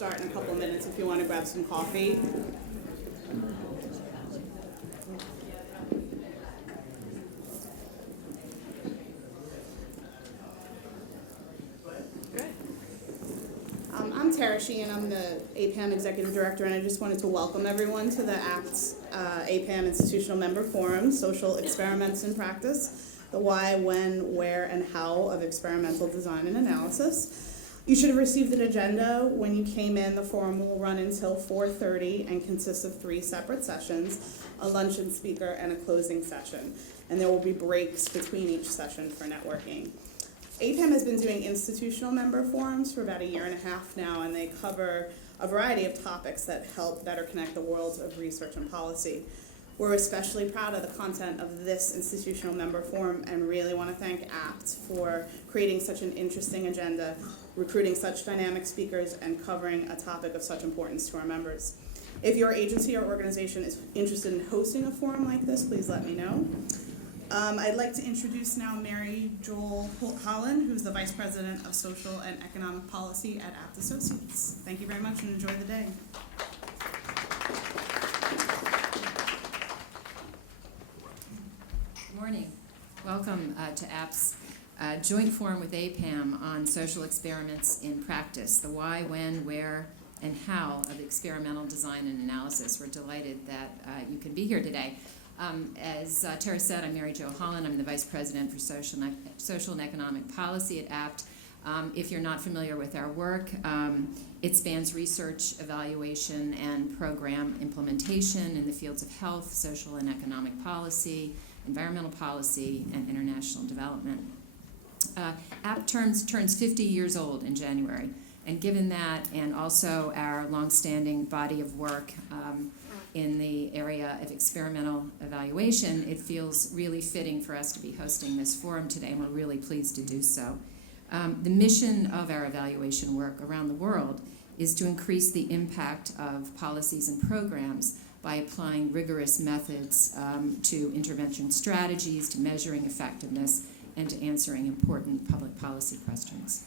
start in a couple of minutes if you want to grab some coffee. I'm Tara Sheehan. I'm the APAM Executive Director, and I just wanted to welcome everyone to the ACT's APAM Institutional Member Forum, Social Experiments in Practice, the why, when, where, and how of experimental design and analysis. You should have received an agenda when you came in. The forum will run until 4:30 and consists of 3 separate sessions, a luncheon speaker, and a closing session. And there will be breaks between each session for networking. APAM has been doing institutional member forums for about 1.5 years now, and they cover a variety of topics that help better connect the worlds of research and policy. We're especially proud of the content of this institutional member forum and really want to thank ACT for creating such an interesting agenda, recruiting such dynamic speakers, and covering a topic of such importance to our members. If your agency or organization is interested in hosting a forum like this, please let me know. I'd like to introduce now Mary Jo Holland, who's the Vice President of Social and Economic Policy at APT Associates. Thank you very much and enjoy the day. Good morning. Welcome to APT's joint forum with APAM on social experiments in practice, the why, when, where, and how of experimental design and analysis. We're delighted that you can be here today. As Tara said, I'm Mary Jo Holland. I'm the Vice President for Social and Economic Policy at APT. If you're not familiar with our work, it spans research, evaluation, and program implementation in the fields of health, social and economic policy, environmental policy, and international development. APT turns 50 years old in January, and given that and also our longstanding body of work in the area of experimental evaluation, it feels really fitting for us to be hosting this forum today, and we're really pleased to do so. The mission of our evaluation work around the world is to increase the impact of policies and programs by applying rigorous methods to intervention strategies, to measuring effectiveness, and to answering important public policy questions.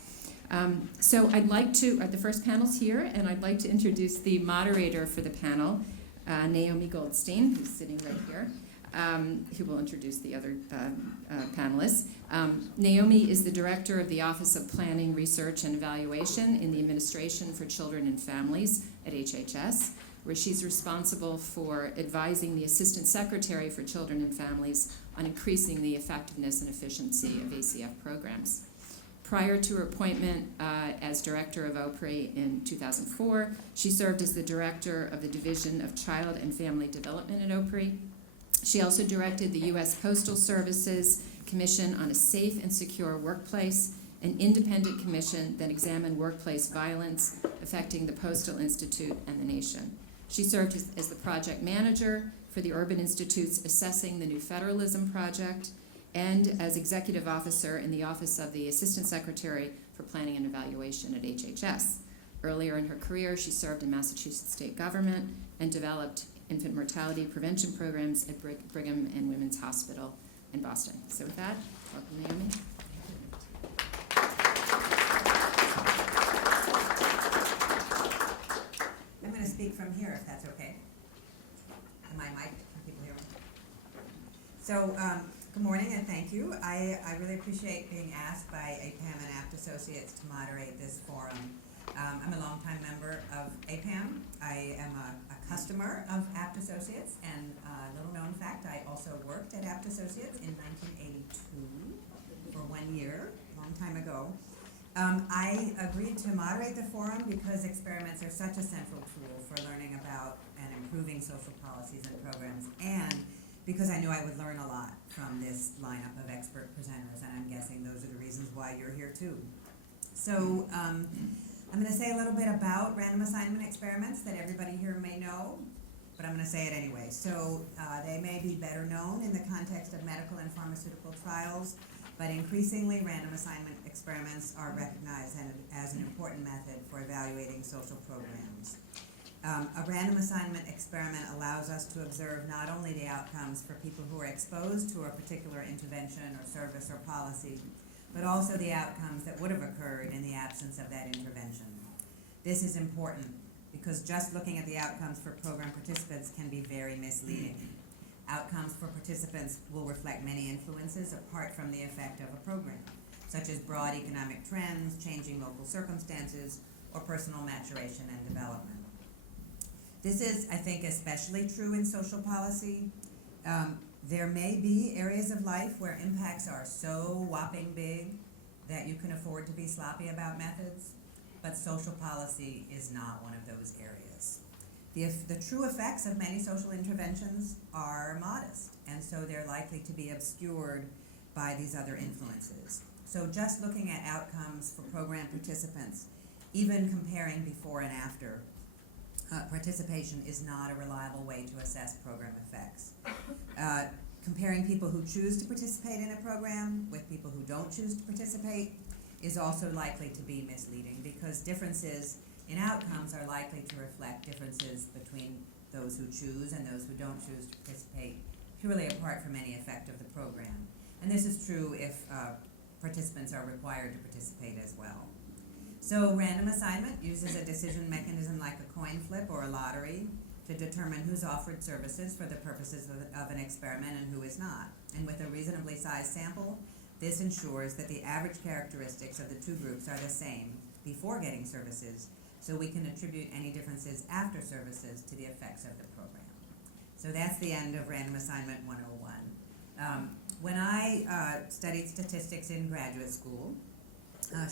So I'd like to, the first panel's here, and I'd like to introduce the moderator for the panel, Naomi Goldstein, who's sitting right here, who will introduce the other panelists. Naomi is the director of the Office of Planning, Research, and Evaluation in the Administration for Children and Families at HHS, where she's responsible for advising the Assistant Secretary for Children and Families on increasing the effectiveness and efficiency of ACF programs. Prior to her appointment as director of OPRI in 2004, she served as the director of the Division of Child and Family Development at OPRI. She also directed the U.S. Postal Service's Commission on a Safe and Secure Workplace, an independent commission that examined workplace violence affecting the Postal Institute and the nation. She served as the project manager for the Urban Institute's Assessing the New Federalism Project, and as executive officer in the Office of the Assistant Secretary for Planning and Evaluation at HHS. Earlier in her career, she served in Massachusetts state government and developed infant mortality prevention programs at Brigham and Women's Hospital in Boston. So with that, welcome, Naomi. I'm going to speak from here, if that's okay. Am I mic? Can people hear me? So, good morning and thank you. I really appreciate being asked by APAM and APT Associates to moderate this forum. I'm a longtime member of APAM. I am a customer of APT Associates, and a little known fact, I also worked at APT Associates in 1982 for 1 year, a long time ago. I agreed to moderate the forum because experiments are such a central tool for learning about and improving social policies and programs, and because I knew I would learn a lot from this lineup of expert presenters, and I'm guessing those are the reasons why you're here too. So I'm going to say a little bit about random assignment experiments that everybody here may know, but I'm going to say it anyway. So they may be better known in the context of medical and pharmaceutical trials, but increasingly random assignment experiments are recognized as an important method for evaluating social programs. A random assignment experiment allows us to observe not only the outcomes for people who are exposed to a particular intervention or service or policy, but also the outcomes that would have occurred in the absence of that intervention. This is important because just looking at the outcomes for program participants can be very misleading. Outcomes for participants will reflect many influences apart from the effect of a program, such as broad economic trends, changing local circumstances, or personal maturation and development. This is, I think, especially true in social policy. There may be areas of life where impacts are so whopping big that you can afford to be sloppy about methods, but social policy is not one of those areas. The true effects of many social interventions are modest, and so they're likely to be obscured by these other influences. So just looking at outcomes for program participants, even comparing before and after participation, is not a reliable way to assess program effects. Comparing people who choose to participate in a program with people who don't choose to participate is also likely to be misleading, because differences in outcomes are likely to reflect differences between those who choose and those who don't choose to participate, purely apart from any effect of the program. And this is true if participants are required to participate as well. So random assignment uses a decision mechanism like a coin flip or a lottery to determine who's offered services for the purposes of an experiment and who is not. And with a reasonably sized sample, this ensures that the average characteristics of the two groups are the same before getting services, so we can attribute any differences after services to the effects of the program. So that's the end of Random Assignment 101. When I studied statistics in graduate school,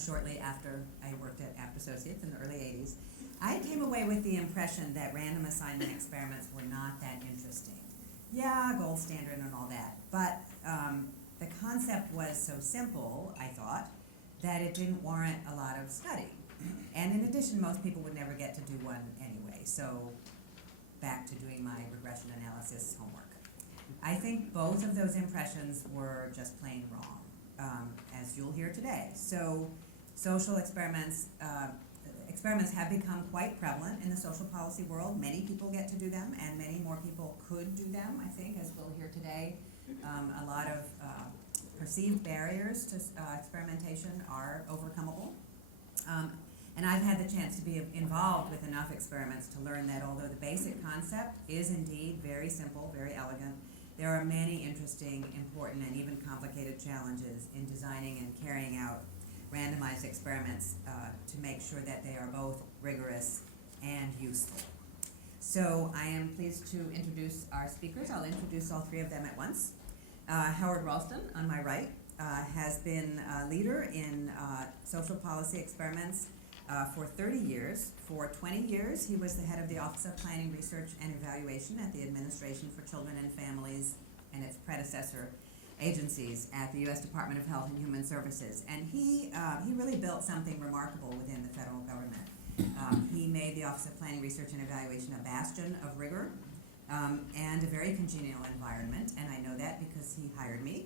shortly after I worked at Abt Associates in the early 80s, I came away with the impression that random assignment experiments were not that interesting. Yeah, gold standard and all that, but the concept was so simple, I thought, that it didn't warrant a lot of study. And in addition, most people would never get to do one anyway, so back to doing my regression analysis homework. I think both of those impressions were just plain wrong, as you'll hear today. So social experiments have become quite prevalent in the social policy world. Many people get to do them, and many more people could do them, I think, as we'll hear today. A lot of perceived barriers to experimentation are overcomable. And I've had the chance to be involved with enough experiments to learn that although the basic concept is indeed very simple, very elegant, there are many interesting, important, and even complicated challenges in designing and carrying out randomized experiments to make sure that they are both rigorous and useful. So I am pleased to introduce our speakers. I'll introduce all three of them at once. Howard Ralston, on my right, has been a leader in social policy experiments for 30 years. For 20 years, he was the head of the Office of Planning, Research, and Evaluation at the Administration for Children and Families and its predecessor agencies at the U.S. Department of Health and Human Services. And he really built something remarkable within the federal government. He made the Office of Planning, Research, and Evaluation a bastion of rigor and a very congenial environment. And I know that because he hired me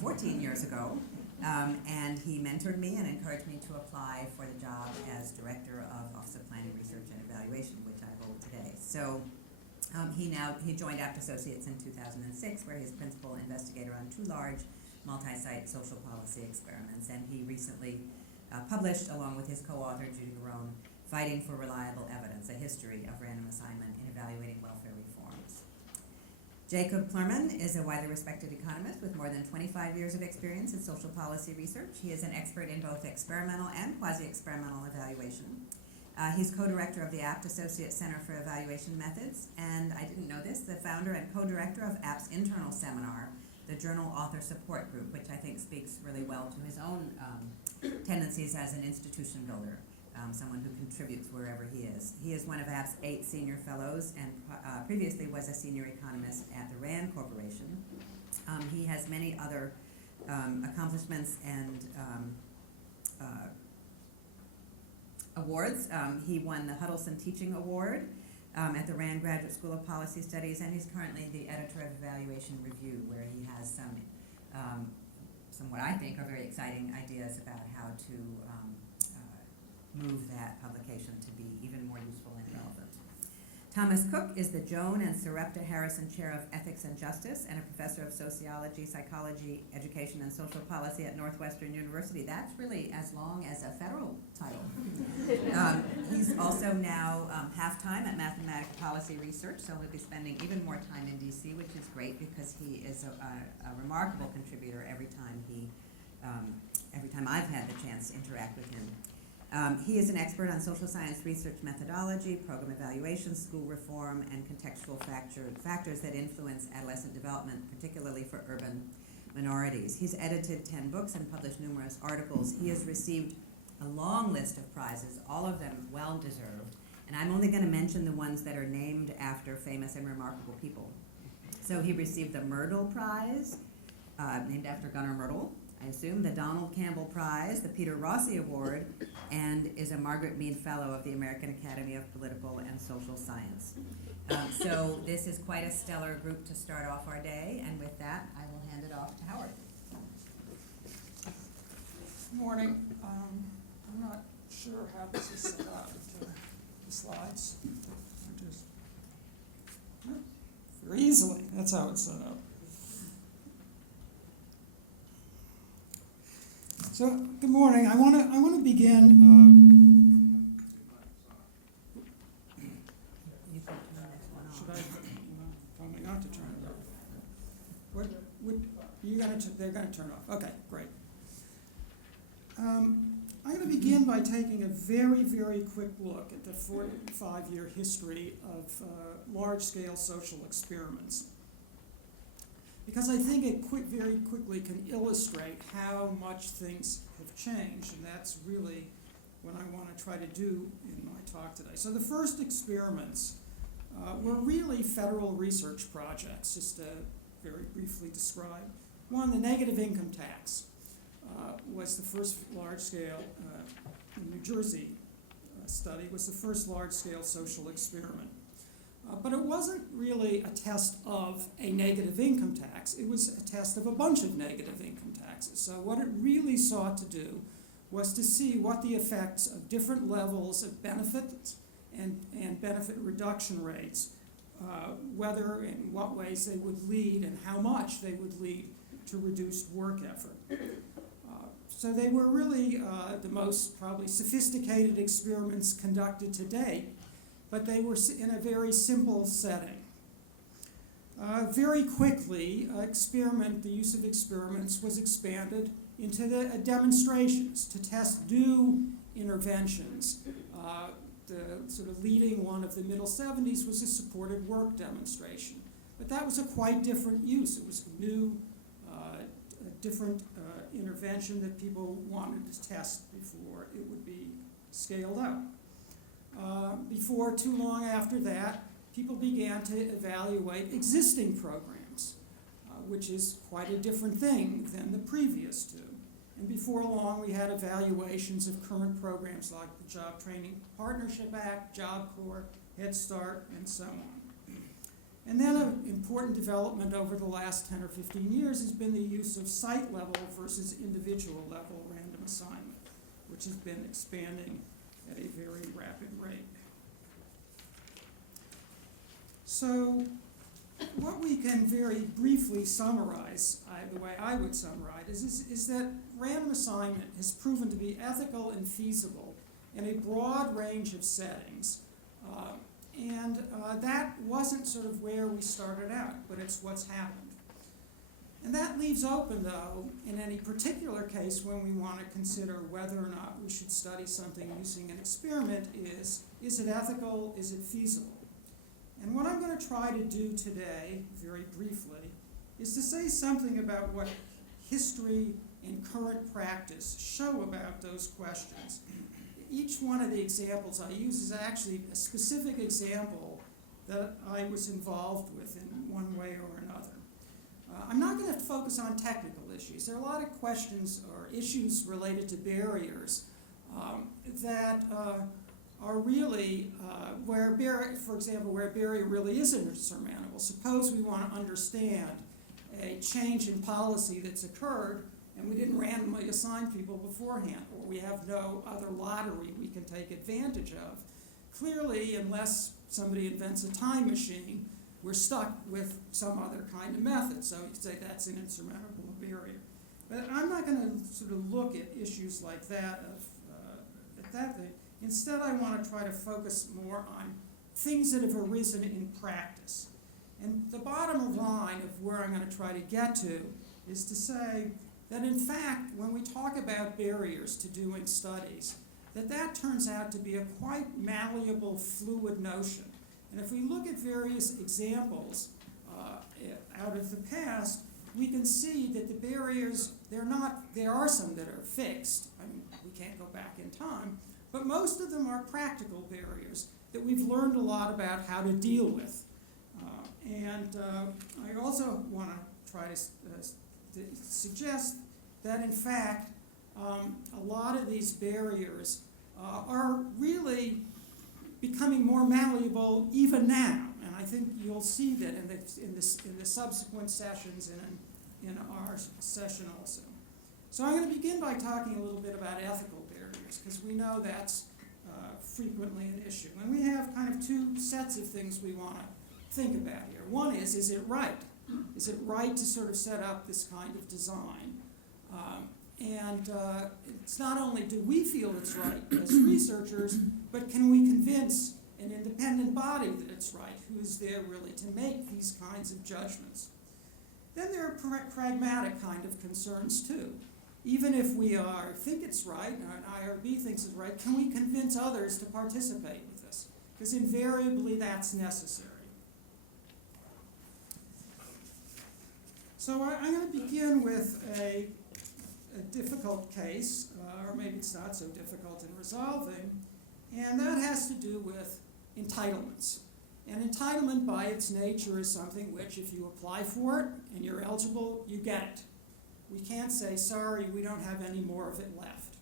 14 years ago. And he mentored me and encouraged me to apply for the job as Director of Office of Planning, Research, and Evaluation, which I hold today. So he joined Abt Associates in 2006, where he's principal investigator on two large multi-site social policy experiments. And he recently published, along with his co-author Judy Garone, Fighting for Reliable Evidence, a history of random assignment in evaluating welfare reforms. Jacob Plurman is a widely respected economist with more than 25 years of experience in social policy research. He is an expert in both experimental and quasi-experimental evaluation. He's co-director of the Abt Associates Center for Evaluation Methods, and I didn't know this, the founder and co-director of Apt's internal seminar, the Journal Author Support Group, which I think speaks really well to his own tendencies as an institution builder. Someone who contributes wherever he is. He is one of Apt's 8 senior fellows and previously was a senior economist at the RAND Corporation. He has many other accomplishments and awards. He won the Huddleston Teaching Award at the RAND Graduate School of Policy Studies, and he's currently the editor of Evaluation Review, where he has some what I think are very exciting ideas about how to move that publication to be even more useful and relevant. Thomas Cook is the Joan and Sarepta Harrison Chair of Ethics and Justice and a professor of sociology, psychology, education, and social policy at Northwestern University. That's really as long as a federal title. He's also now half-time at Mathematical Policy Research, so he'll be spending even more time in DC, which is great because he is a remarkable contributor every time I've had the chance to interact with him. He is an expert on social science research methodology, program evaluation, school reform, and contextual factors that influence adolescent development, particularly for urban minorities. He's edited 10 books and published numerous articles. He has received a long list of prizes, all of them well-deserved, and I'm only going to mention the ones that are named after famous and remarkable people. So he received the Myrtle Prize, named after Gunnar Myrdal, I assume, the Donald Campbell Prize, the Peter Rossi Award, and is a Margaret Mead Fellow of the American Academy of Political and Social Science. So this is quite a stellar group to start off our day, and with that, I will hand it off to Howard. Good morning. I'm not sure how this is set up, the slides. Very easily, that's how it's set up. So, good morning. I want to begin. You can turn this one on. Should I? Tell me not to turn it off. What? You gonna? They're going to turn it off. Okay, great. I'm going to begin by taking a very, very quick look at the 45-year history of large-scale social experiments, because I think it very quickly can illustrate how much things have changed, and that's really what I want to try to do in my talk today. So the first experiments were really federal research projects, just to very briefly describe. One, the negative income tax was the first large-scale, New Jersey study, was the first large-scale social experiment. But it wasn't really a test of a negative income tax. It was a test of a bunch of negative income taxes. So what it really sought to do was to see what the effects of different levels of benefits and benefit reduction rates, whether in what ways they would lead and how much they would lead to reduced work effort. So they were really the most probably sophisticated experiments conducted to date, but they were in a very simple setting. Very quickly, the use of experiments was expanded into the demonstrations to test new interventions. The sort of leading one of the middle 70s was a supported work demonstration. But that was a quite different use. It was new, a different intervention that people wanted to test before it would be scaled up. Before too long after that, people began to evaluate existing programs, which is quite a different thing than the previous two. And before long, we had evaluations of current programs like the Job Training Partnership Act, Job Corps, Head Start, and so on. And then an important development over the last 10 or 15 years has been the use of site-level versus individual-level random assignment, which has been expanding at a very rapid rate. So what we can very briefly summarize, the way I would summarize, is that random assignment has proven to be ethical and feasible in a broad range of settings. And that wasn't sort of where we started out, but it's what's happened. And that leaves open, though, in any particular case when we want to consider whether or not we should study something using an experiment is it ethical, is it feasible? And what I'm going to try to do today, very briefly, is to say something about what history and current practice show about those questions. Each one of the examples I use is actually a specific example that I was involved with in one way or another. I'm not going to focus on technical issues. There are a lot of questions or issues related to barriers that are really for example, where a barrier really is insurmountable. Suppose we want to understand a change in policy that's occurred and we didn't randomly assign people beforehand, or we have no other lottery we can take advantage of. Clearly, unless somebody invents a time machine, we're stuck with some other kind of method. So you could say that's an insurmountable barrier. But I'm not going to sort of look at issues like that at that thing. Instead, I want to try to focus more on things that have arisen in practice. And the bottom line of where I'm going to try to get to is to say that, in fact, when we talk about barriers to doing studies, that turns out to be a quite malleable, fluid notion. And if we look at various examples out of the past, we can see that the barriers, there are some that are fixed. I mean, we can't go back in time, but most of them are practical barriers that we've learned a lot about how to deal with. I also want to try to suggest that, in fact, a lot of these barriers are really becoming more malleable even now. And I think you'll see that in the subsequent sessions and in our session also. So I'm going to begin by talking a little bit about ethical barriers, because we know that's frequently an issue. And we have kind of two sets of things we want to think about here. One is it right? Is it right to sort of set up this kind of design? It's not only do we feel it's right as researchers, but can we convince an independent body that it's right, who is there really to make these kinds of judgments? Then there are pragmatic kind of concerns too. Even if we think it's right, and an IRB thinks it's right, can we convince others to participate with this? Because invariably that's necessary. So I'm going to begin with a difficult case, or maybe it's not so difficult in resolving, and that has to do with entitlements. And entitlement by its nature is something which, if you apply for it and you're eligible, you get it. We can't say, sorry, we don't have any more of it left.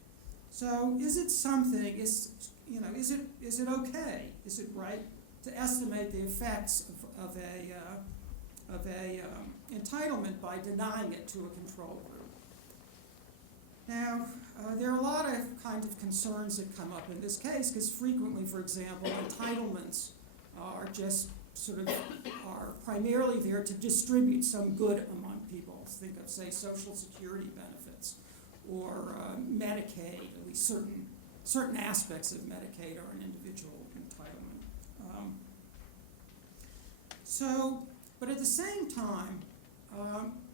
So is it something, is it okay? Is it right to estimate the effects of a entitlement by denying it to a control group? Now, there are a lot of kinds of concerns that come up in this case, because frequently, for example, entitlements are just are primarily there to distribute some good among people. Think of, say, Social Security benefits or Medicaid. At least certain aspects of Medicaid are an individual entitlement. But at the same time,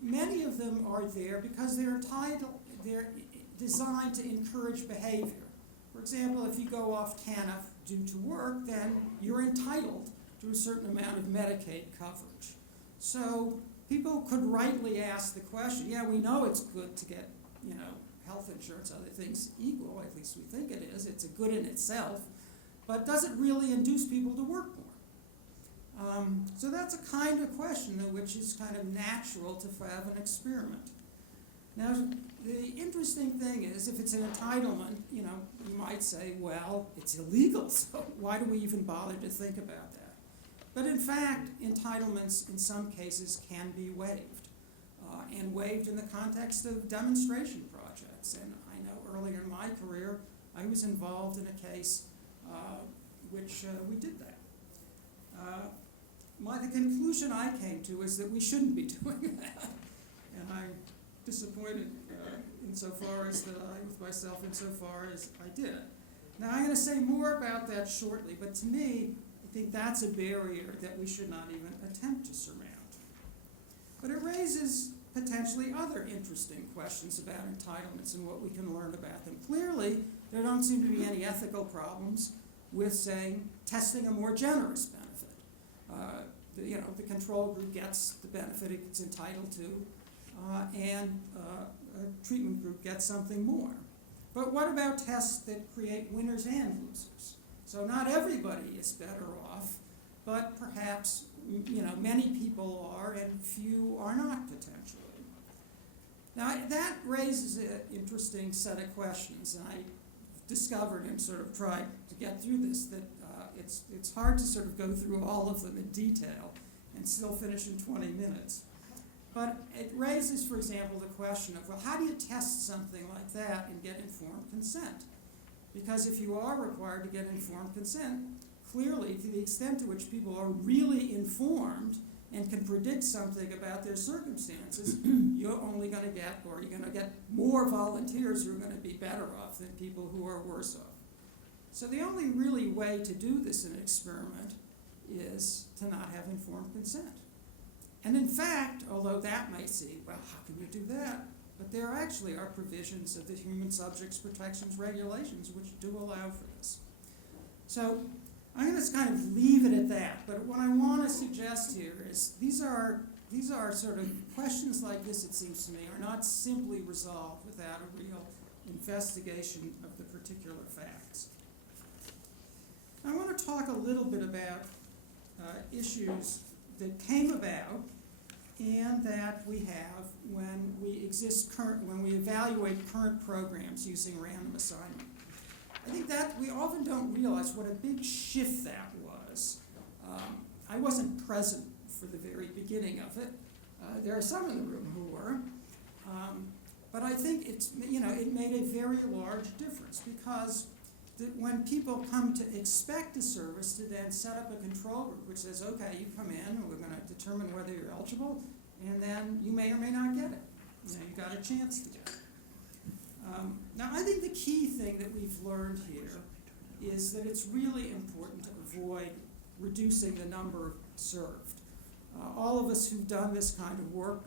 many of them are there because they're designed to encourage behavior. For example, if you go off TANF due to work, then you're entitled to a certain amount of Medicaid coverage. So people could rightly ask the question, yeah, we know it's good to get, health insurance, other things equal, at least we think it is. It's a good in itself. But does it really induce people to work more? So that's a kind of question which is kind of natural to have an experiment. Now, the interesting thing is, if it's an entitlement, you might say, well, it's illegal, so why do we even bother to think about that? But in fact, entitlements in some cases can be waived, and waived in the context of demonstration projects. And I know earlier in my career, I was involved in a case which we did that. The conclusion I came to is that we shouldn't be doing that. And I'm disappointed insofar as that with myself insofar as I did. Now I'm going to say more about that shortly, but to me, I think that's a barrier that we should not even attempt to surmount. But it raises potentially other interesting questions about entitlements and what we can learn about them. Clearly, there don't seem to be any ethical problems with, say, testing a more generous benefit. The control group gets the benefit it's entitled to, and a treatment group gets something more. But what about tests that create winners and losers? So not everybody is better off, but perhaps many people are and few are not potentially. Now that raises an interesting set of questions, and I discovered and sort of tried to get through this that it's hard to sort of go through all of them in detail and still finish in 20 minutes. But it raises, for example, the question of, well, how do you test something like that and get informed consent? Because if you are required to get informed consent, clearly, to the extent to which people are really informed and can predict something about their circumstances, you're only going to get, or you're going to get more volunteers who are going to be better off than people who are worse off. So the only really way to do this in an experiment is to not have informed consent. And in fact, although that might seem, well, how can you do that? But there actually are provisions of the Human Subjects Protections Regulations which do allow for this. So I'm going to kind of leave it at that. But what I want to suggest here is these are sort of questions like this, it seems to me, are not simply resolved without a real investigation of the particular facts. I want to talk a little bit about issues that came about and that we have when we evaluate current programs using random assignment. I think that we often don't realize what a big shift that was. I wasn't present for the very beginning of it. There are some in the room who were. But I think it made a very large difference because when people come to expect a service to then set up a control group which says, okay, you come in and we're going to determine whether you're eligible, and then you may or may not get it. You got a chance to get it. Now, I think the key thing that we've learned here is that it's really important to avoid reducing the number served. All of us who've done this kind of work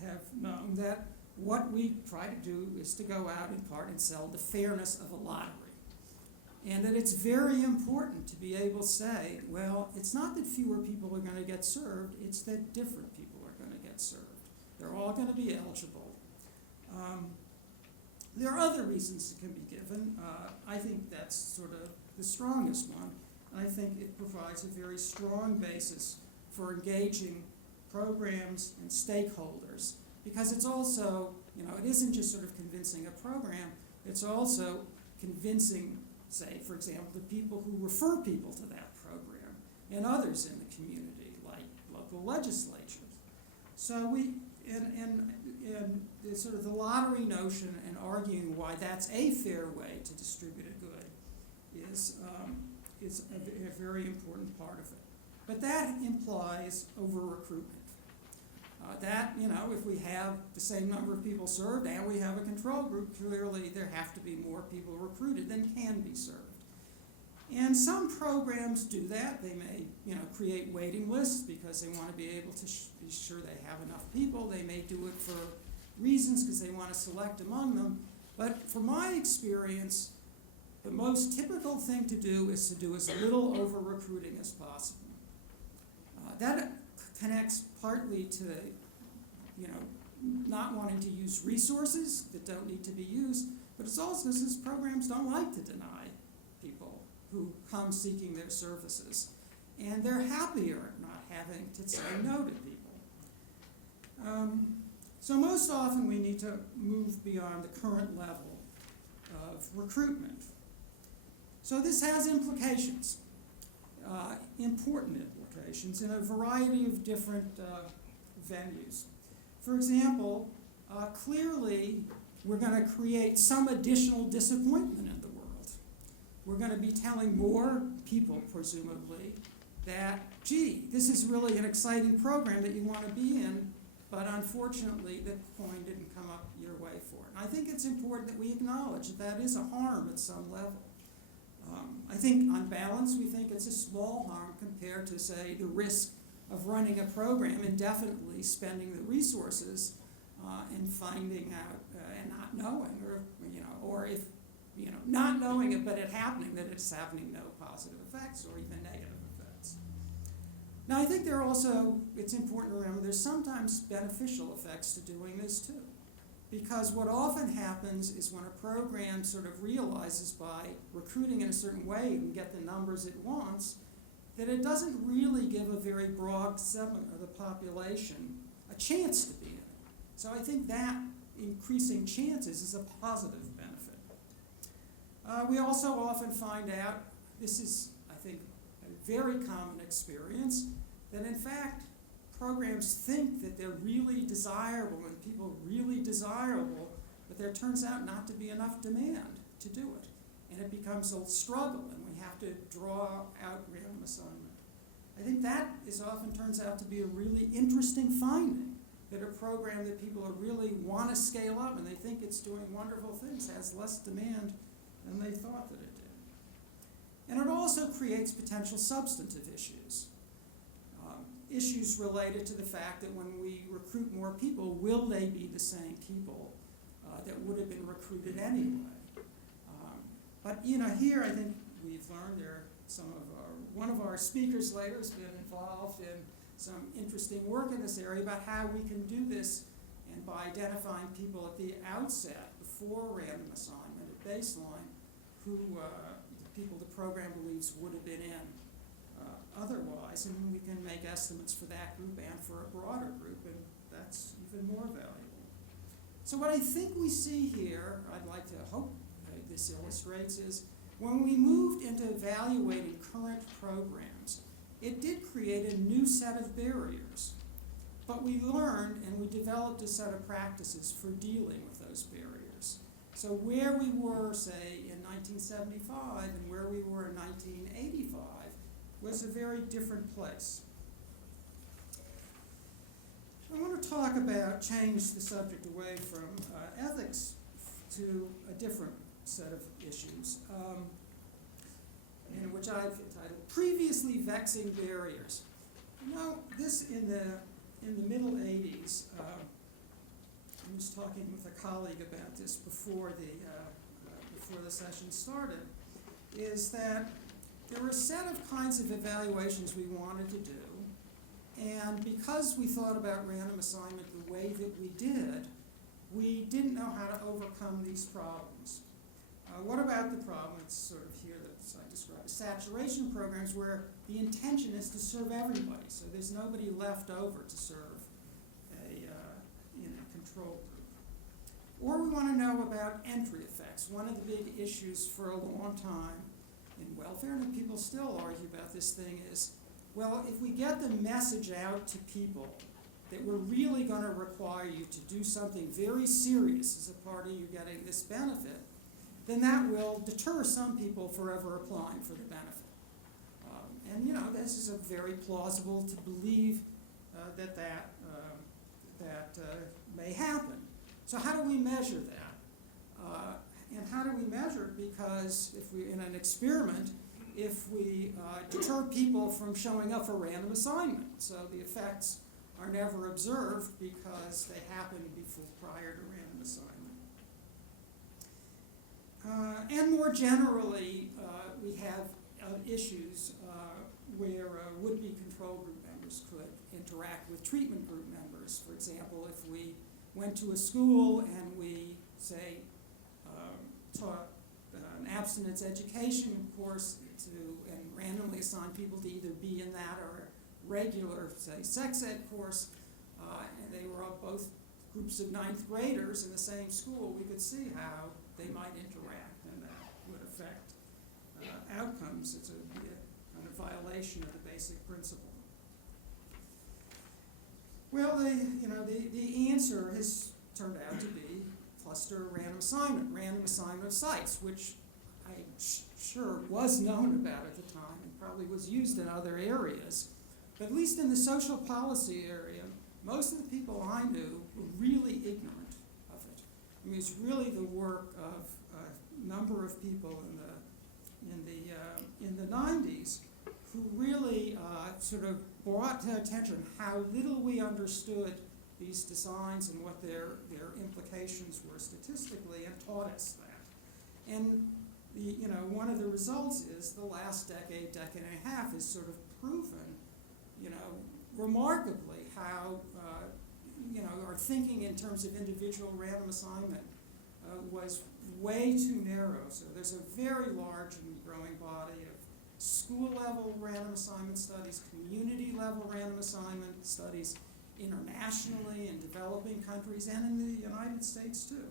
have known that what we try to do is to go out in part and sell the fairness of a lottery. And that it's very important to be able to say, well, it's not that fewer people are going to get served, it's that different people are going to get served. They're all going to be eligible. There are other reasons that can be given. I think that's sort of the strongest one. I think it provides a very strong basis for engaging programs and stakeholders because it's also, it isn't just sort of convincing a program, it's also convincing, say, for example, the people who refer people to that program and others in the community, like local legislatures. So the sort of the lottery notion and arguing why that's a fair way to distribute a good is a very important part of it. But that implies over-recruitment. If we have the same number of people served and we have a control group, clearly there have to be more people recruited than can be served. And some programs do that. They may, create waiting lists because they want to be able to be sure they have enough people. They may do it for reasons because they want to select among them. But from my experience, the most typical thing to do is to do as little over-recruiting as possible. That connects partly to, not wanting to use resources that don't need to be used, but it's also since programs don't like to deny people who come seeking their services. And they're happier not having to say no to people. So most often we need to move beyond the current level of recruitment. So this has implications, important implications in a variety of different venues. For example, clearly we're going to create some additional disappointment in the world. We're going to be telling more people, presumably, that, gee, this is really an exciting program that you want to be in, but unfortunately the coin didn't come up your way for it. And I think it's important that we acknowledge that that is a harm at some level. I think on balance we think it's a small harm compared to, say, the risk of running a program indefinitely, spending the resources and finding out and not knowing, or if not knowing it but it happening, that it's having no positive effects or even negative effects. Now I think it's important to remember there's sometimes beneficial effects to doing this too. Because what often happens is when a program sort of realizes by recruiting in a certain way it can get the numbers it wants, that it doesn't really give a very broad segment of the population a chance to be in it. So I think that increasing chances is a positive benefit. We also often find out, this is, I think, a very common experience, that in fact programs think that they're really desirable and people really desirable, but there turns out not to be enough demand to do it. and it becomes a struggle, and we have to draw out random assignment. I think that often turns out to be a really interesting finding, that a program that people really want to scale up and they think it's doing wonderful things has less demand than they thought that it did. And it also creates potential substantive issues. Issues related to the fact that when we recruit more people, will they be the same people that would have been recruited anyway? But here I think we've learned one of our speakers later has been involved in some interesting work in this area about how we can do this, and by identifying people at the outset, before random assignment, at baseline, who the people the program believes would have been in otherwise, and we can make estimates for that group and for a broader group, and that's even more valuable. So what I think we see here, I'd like to hope this illustrates, is when we moved into evaluating current programs, it did create a new set of barriers. But we learned and we developed a set of practices for dealing with those barriers. So where we were, say, in 1975 and where we were in 1985 was a very different place. I want to talk about, change the subject away from ethics to a different set of issues, which I've entitled Previously Vexing Barriers. This in the middle 80s, I was talking with a colleague about this before the session started, is that there were a set of kinds of evaluations we wanted to do, and because we thought about random assignment the way that we didn't know how to overcome these problems. What about the problem? It's sort of here that I described saturation programs where the intention is to serve everybody, so there's nobody left over to serve in a control group. Or we want to know about entry effects. One of the big issues for a long time in welfare, and people still argue about this thing, is, well, if we get the message out to people that we're really going to require you to do something very serious as a part of you getting this benefit, then that will deter some people forever applying for the benefit. This is very plausible to believe that may happen. So how do we measure that? And how do we measure it? Because if we, in an experiment, if we deter people from showing up for random assignment, so the effects are never observed because they happen before, prior to random assignment. And more generally, we have issues where would-be control group members could interact with treatment group members. For example, if we went to a school and we, say, taught an abstinence education course and randomly assigned people to either be in that or a regular, say, sex ed course, and they were all both groups of 9th graders in the same school, we could see how they might interact, and that would affect outcomes. It's a kind of violation of the basic principle. Well, the answer has turned out to be cluster random assignment of sites, which I'm sure was known about at the time and probably was used in other areas. But at least in the social policy area, most of the people I knew were really ignorant of it. I mean, it's really the work of a number of people in the 90s who really sort of brought to attention how little we understood these designs and what their implications were statistically, and taught us that. And one of the results is the last decade and a half has sort of proven, remarkably how our thinking in terms of individual random assignment was way too narrow. So there's a very large and growing body of school-level random assignment studies, community-level random assignment studies, internationally in developing countries and in the United States too.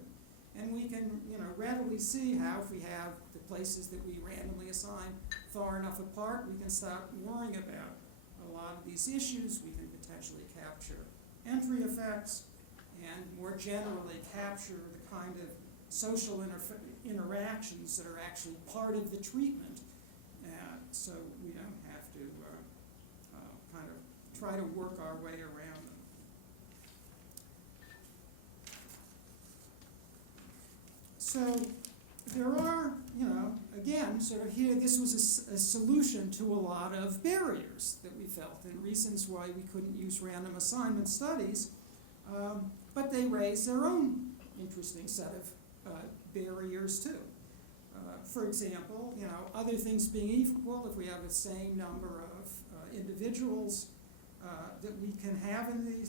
And we can readily see how if we have the places that we randomly assign far enough apart, we can start worrying about a lot of these issues. We can potentially capture entry effects and more generally capture the kind of social interactions that are actually part of the treatment, so we don't have to kind of try to work our way around them. So there are, again, sort of here, this was a solution to a lot of barriers that we felt and reasons why we couldn't use random assignment studies, but they raised their own interesting set of barriers too. For example, other things being equal, if we have the same number of individuals that we can have in the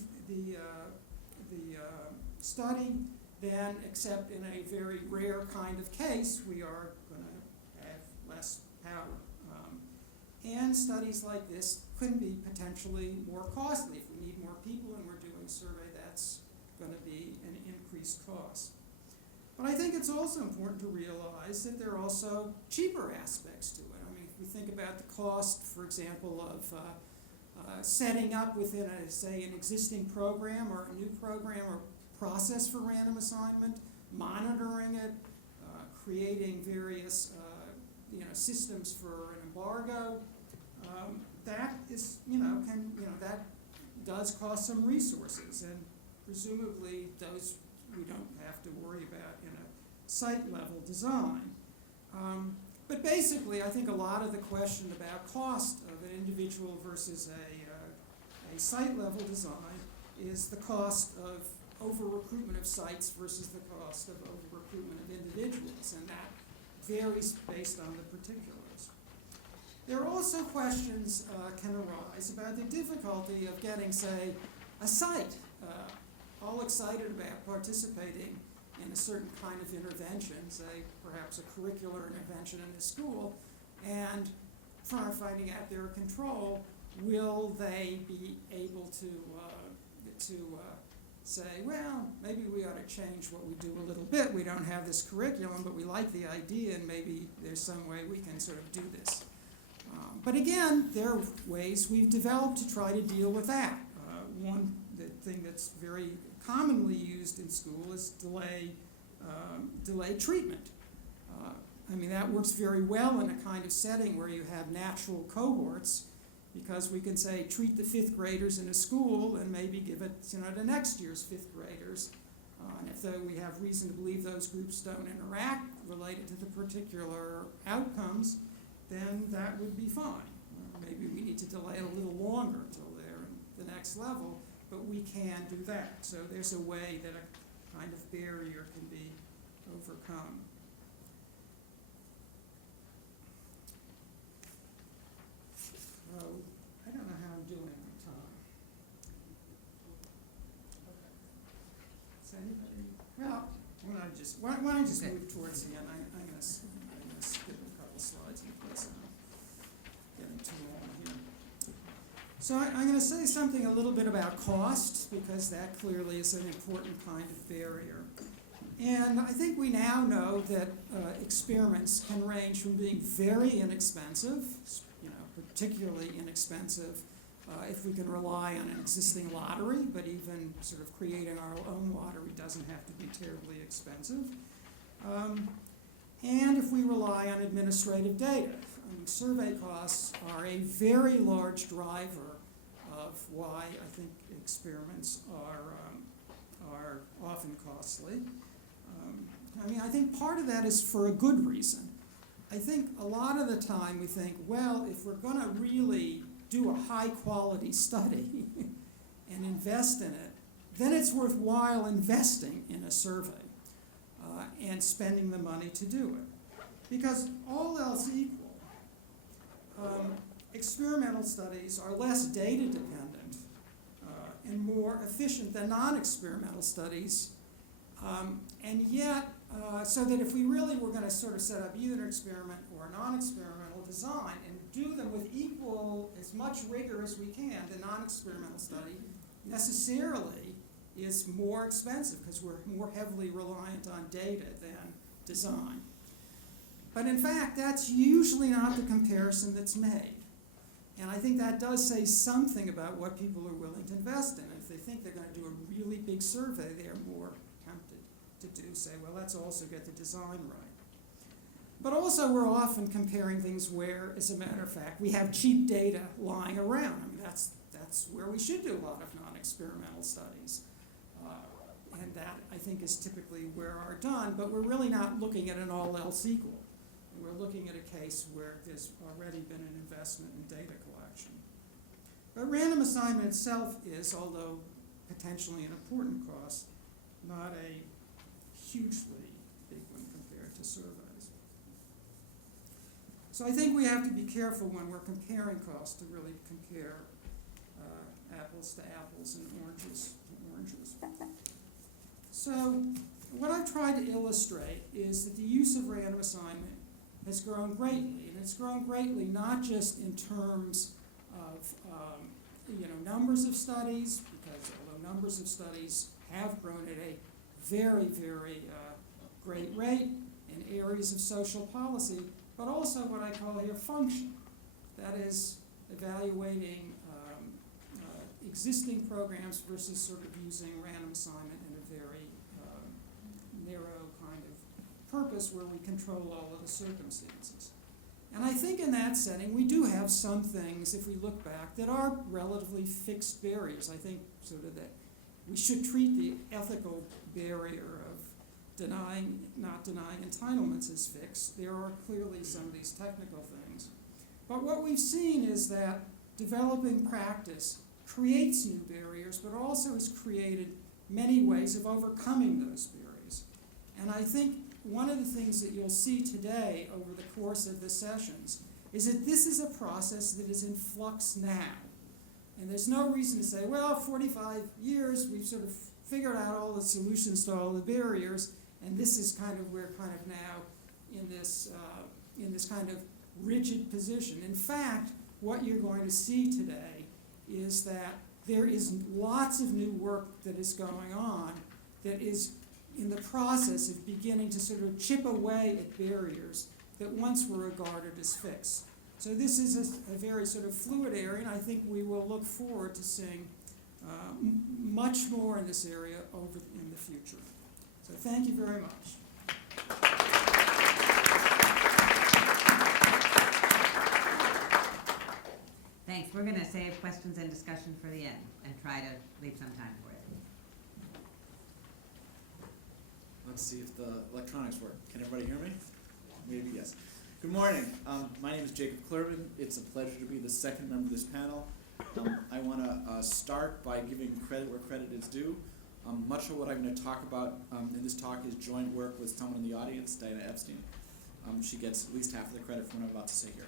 study, then, except in a very rare kind of case, we are going to have less power. And studies like this could be potentially more costly. If we need more people and we're doing a survey, that's going to be an increased cost. But I think it's also important to realize that there are also cheaper aspects to it. I mean, if we think about the cost, for example, of setting up within, say, an existing program or a new program or process for random assignment, monitoring it, creating various systems for an embargo, that is, that does cost some resources, and presumably those we don't have to worry about in a site level design. But basically, I think a lot of the question about cost of an individual versus a site level design is the cost of over-recruitment of sites versus the cost of over-recruitment of individuals, and that varies based on the particulars. There are also questions can arise about the difficulty of getting, say, a site all excited about participating in a certain kind of intervention, say perhaps a curricular intervention in the school, and finding out their control, will they be able to say, well, maybe we ought to change what we do a little bit. We don't have this curriculum, but we like the idea, and maybe there's some way we can sort of do this. But again, there are ways we've developed to try to deal with that. One thing that's very commonly used in school is delay treatment. I mean, that works very well in a kind of setting where you have natural cohorts, because we can say treat the fifth graders in a school and maybe give it to next year's fifth graders. And if we have reason to believe those groups don't interact related to the particular outcomes, then that would be fine. Maybe we need to delay it a little longer until they're in the next level, but we can do that. So there's a way that a kind of barrier can be overcome. So I don't know how I'm doing on time. Is anybody? Well, why don't I just move towards the end? I'm going to skip a couple slides in case I'm getting too long here. So I'm going to say something a little bit about cost, because that clearly is an important kind of barrier. And I think we now know that experiments can range from being very inexpensive, particularly inexpensive if we can rely on an existing lottery, but even sort of creating our own lottery doesn't have to be terribly expensive. And if we rely on administrative data. I mean, survey costs are a very large driver of why I think experiments are often costly. I think part of that is for a good reason. I think a lot of the time we think, well, if we're going to really do a high-quality study and invest in it, then it's worthwhile investing in a survey and spending the money to do it. Because all else equal, experimental studies are less data-dependent and more efficient than non-experimental studies, and yet, so that if we really were going to sort of set up either an experiment or a non-experimental design and do them with as much rigor as we can, the non-experimental study necessarily is more expensive because we're more heavily reliant on data than design. But in fact, that's usually not the comparison that's made. And I think that does say something about what people are willing to invest in. If they think they're going to do a really big survey, they're more tempted to do say, well, let's also get the design right. But also we're often comparing things where, as a matter of fact, we have cheap data lying around. I mean, that's where we should do a lot of non-experimental studies. And that, I think, is typically where are done, but we're really not looking at an all else equal. We're looking at a case where there's already been an investment in data collection. But random assignment itself is, although potentially an important cost, not a hugely big one compared to surveys. So I think we have to be careful when we're comparing costs to really compare apples to apples and oranges to oranges. So what I've tried to illustrate is that the use of random assignment has grown greatly, and it's grown greatly not just in terms of numbers of studies, because although numbers of studies have grown at a very, very great rate in areas of social policy, but also what I call here function. That is evaluating existing programs versus sort of using random assignment in a very narrow kind of purpose where we control all of the circumstances. And I think in that setting we do have some things, if we look back, that are relatively fixed barriers. I think sort of that we should treat the ethical barrier of not denying entitlements as fixed. There are clearly some of these technical things. But what we've seen is that developing practice creates new barriers, but also has created many ways of overcoming those barriers. And I think one of the things that you'll see today over the course of the sessions is that this is a process that is in flux now. And there's no reason to say, well, 45 years, we've sort of figured out all the solutions to all the barriers, and this is kind of, we're kind of now in this kind of rigid position. In fact, what you're going to see today is that there is lots of new work that is going on that is in the process of beginning to sort of chip away at barriers that once were regarded as fixed. So this is a very sort of fluid area, and I think we will look forward to seeing much more in this area over in the future. So thank you very much. Thanks. We're going to save questions and discussion for the end and try to leave some time for it. Let's see if the electronics work. Can everybody hear me? Maybe yes. Good morning. My name is Jacob Clervin. It's a pleasure to be the second member of this panel. I want to start by giving credit where credit is due. Much of what I'm going to talk about in this talk is joint work with someone in the audience, Diana Epstein. She gets at least half of the credit for what I'm about to say here.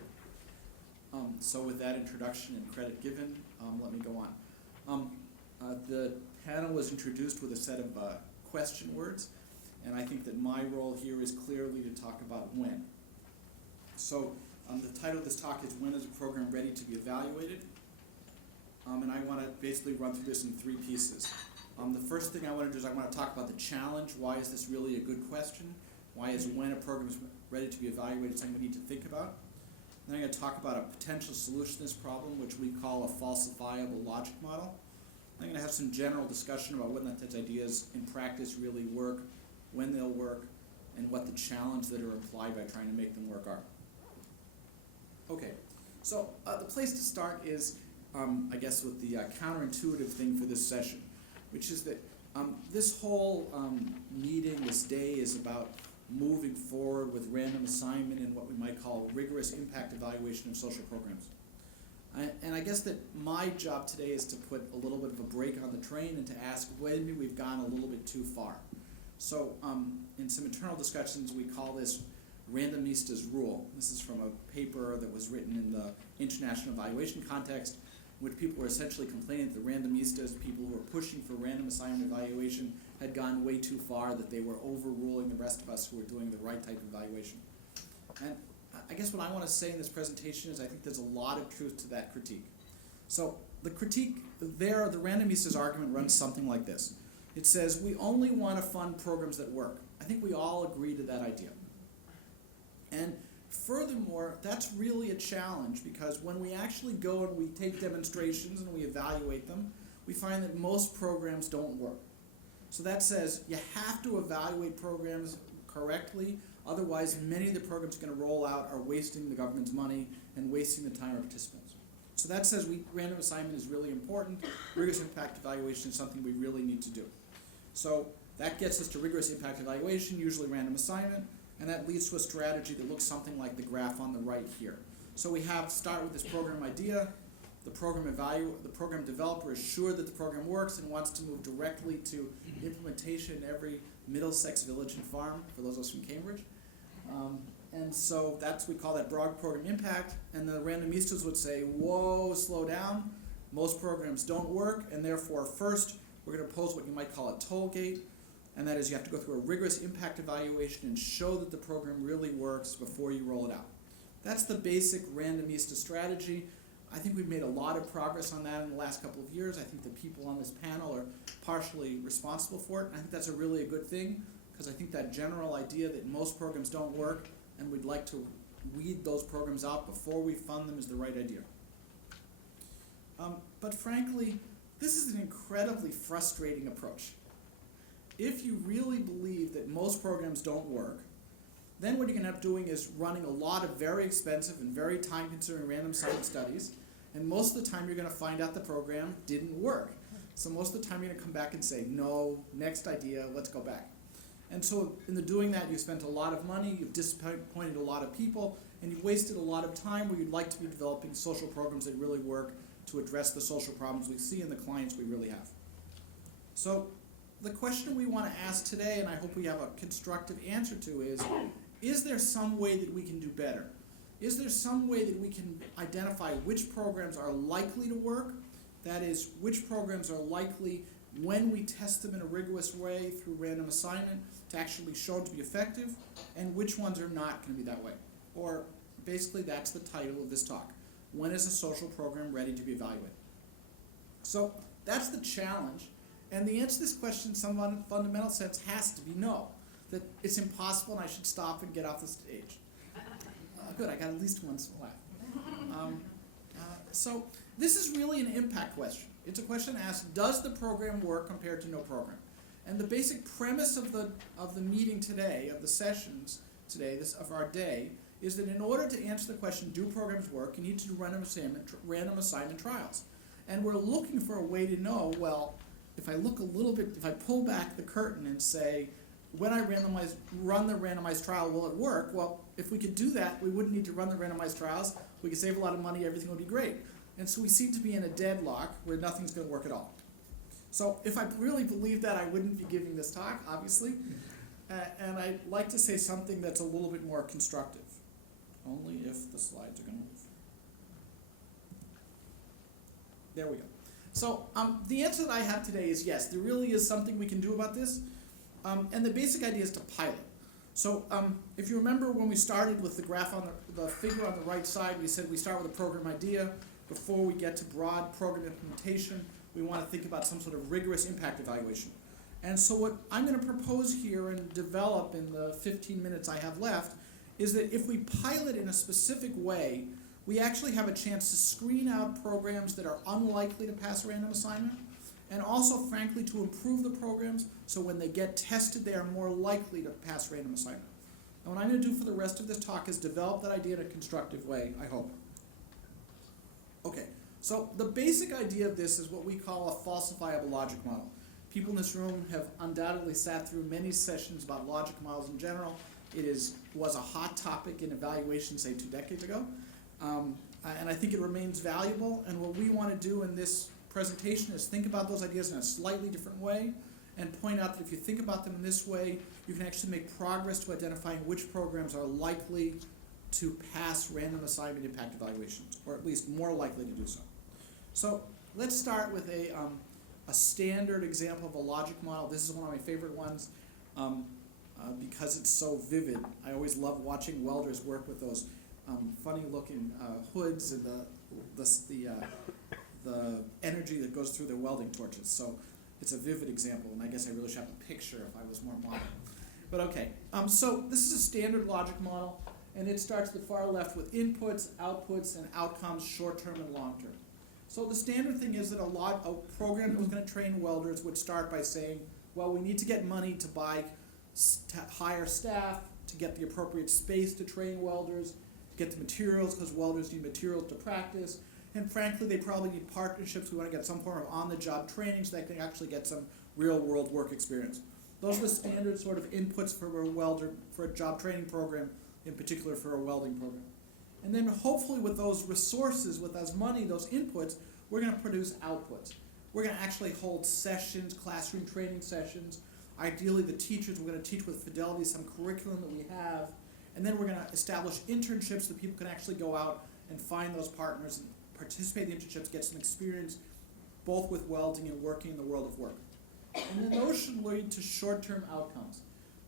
So with that introduction and credit given, let me go on. The panel was introduced with a set of question words, and I think that my role here is clearly to talk about when. So the title of this talk is When is a Program Ready to be Evaluated? And I want to basically run through this in three pieces. The first thing I want to do is I want to talk about the challenge. Why is this really a good question? Why is when a program is ready to be evaluated something we need to think about? Then I'm going to talk about a potential solution to this problem, which we call a falsifiable logic model. I'm going to have some general discussion about whether those ideas in practice really work, when they'll work, and what the challenges that are implied by trying to make them work are. Okay, so the place to start is, I guess, with the counterintuitive thing for this session, which is that this whole meeting, this day, is about moving forward with random assignment and what we might call rigorous impact evaluation of social programs. And I guess that my job today is to put a little bit of a brake on the train and to ask when we've gone a little bit too far. So in some internal discussions, we call this randomista's rule. This is from a paper that was written in the international evaluation context, in which people were essentially complaining that the randomistas, people who were pushing for random assignment evaluation, had gone way too far, that they were overruling the rest of us who were doing the right type of evaluation. And I guess what I want to say in this presentation is I think there's a lot of truth to that critique. So the critique there, the randomista's argument runs something like this. It says, we only want to fund programs that work. I think we all agree to that idea. And furthermore, that's really a challenge because when we actually go and we take demonstrations and we evaluate them, we find that most programs don't work. So that says you have to evaluate programs correctly, otherwise many of the programs you're going to roll out are wasting the government's money and wasting the time of participants. So that says random assignment is really important. Rigorous impact evaluation is something we really need to do. So that gets us to rigorous impact evaluation, usually random assignment, and that leads to a strategy that looks something like the graph on the right here. So we start with this program idea. The program developer is sure that the program works and wants to move directly to implementation in every Middlesex village and farm, for those of us from Cambridge. And so we call that broad program impact, and the randomistas would say, whoa, slow down. Most programs don't work, and therefore first we're going to pose what you might call a toll gate, and that is you have to go through a rigorous impact evaluation and show that the program really works before you roll it out. That's the basic randomista strategy. I think we've made a lot of progress on that in the last couple of years. I think the people on this panel are partially responsible for it. I think that's a good thing, because I think that general idea that most programs don't work and we'd like to weed those programs out before we fund them is the right idea. But frankly, this is an incredibly frustrating approach. If you really believe that most programs don't work, then what you're going to end up doing is running a lot of very expensive and very time-consuming random assignment studies, and most of the time you're going to find out the program didn't work. So most of the time you're going to come back and say, no, next idea, let's go back. And so in doing that, you've spent a lot of money, you've disappointed a lot of people, and you've wasted a lot of time where you'd like to be developing social programs that really work to address the social problems we see and the clients we really have. So the question we want to ask today, and I hope we have a constructive answer to, is there some way that we can do better? Is there some way that we can identify which programs are likely to work? That is, which programs are likely, when we test them in a rigorous way through random assignment, to actually show to be effective, and which ones are not going to be that way? Or basically that's the title of this talk. When is a social program ready to be evaluated? So that's the challenge, and the answer to this question in some fundamental sense has to be no. That it's impossible and I should stop and get off the stage. Good, I got at least one laugh. So this is really an impact question. It's a question asked, does the program work compared to no program? And the basic premise of the meeting today, of the sessions today, of our day, is that in order to answer the question, do programs work, you need to do random assignment trials. And we're looking for a way to know, well, if I look a little bit, if I pull back the curtain and say, when I run the randomized trial, will it work? Well, if we could do that, we wouldn't need to run the randomized trials. We could save a lot of money, everything would be great. And so we seem to be in a deadlock where nothing's going to work at all. So if I really believed that, I wouldn't be giving this talk, obviously. And I'd like to say something that's a little bit more constructive. Only if the slides are going to move. There we go. So the answer that I have today is yes, there really is something we can do about this. And the basic idea is to pilot. So if you remember when we started with the graph on the figure on the right side, we said we start with a program idea. Before we get to broad program implementation, we want to think about some sort of rigorous impact evaluation. And so what I'm going to propose here and develop in the 15 minutes I have left is that if we pilot in a specific way, we actually have a chance to screen out programs that are unlikely to pass random assignment, and also, frankly, to improve the programs so when they get tested, they are more likely to pass random assignment. And what I'm going to do for the rest of this talk is develop that idea in a constructive way, I hope. Okay, so the basic idea of this is what we call a falsifiable logic model. People in this room have undoubtedly sat through many sessions about logic models in general. It was a hot topic in evaluation, say, 2 decades ago. And I think it remains valuable. And what we want to do in this presentation is think about those ideas in a slightly different way and point out that if you think about them in this way, you can actually make progress to identifying which programs are likely to pass random assignment impact evaluations, or at least more likely to do so. So let's start with a standard example of a logic model. This is one of my favorite ones because it's so vivid. I always love watching welders work with those funny-looking hoods and the energy that goes through their welding torches. So it's a vivid example, and I guess I really should have a picture if I was more modern. But okay, so this is a standard logic model, and it starts at the far left with inputs, outputs, and outcomes, short-term and long-term. So the standard thing is that a program that was going to train welders would start by saying, Well, we need to get money to buy, hire staff, to get the appropriate space to train welders, get the materials, because welders need materials to practice, and frankly, they probably need partnerships. We want to get some form of on-the-job training so they can actually get some real-world work experience. Those are the standard sort of inputs for a welder, for a job training program, in particular for a welding program. And then hopefully with those resources, with those money, those inputs, we're going to produce outputs. We're going to actually hold sessions, classroom training sessions. Ideally, the teachers, we're going to teach with fidelity some curriculum that we have. And then we're going to establish internships so people can actually go out and find those partners and participate in internships, get some experience both with welding and working in the world of work. And then those should lead to short-term outcomes.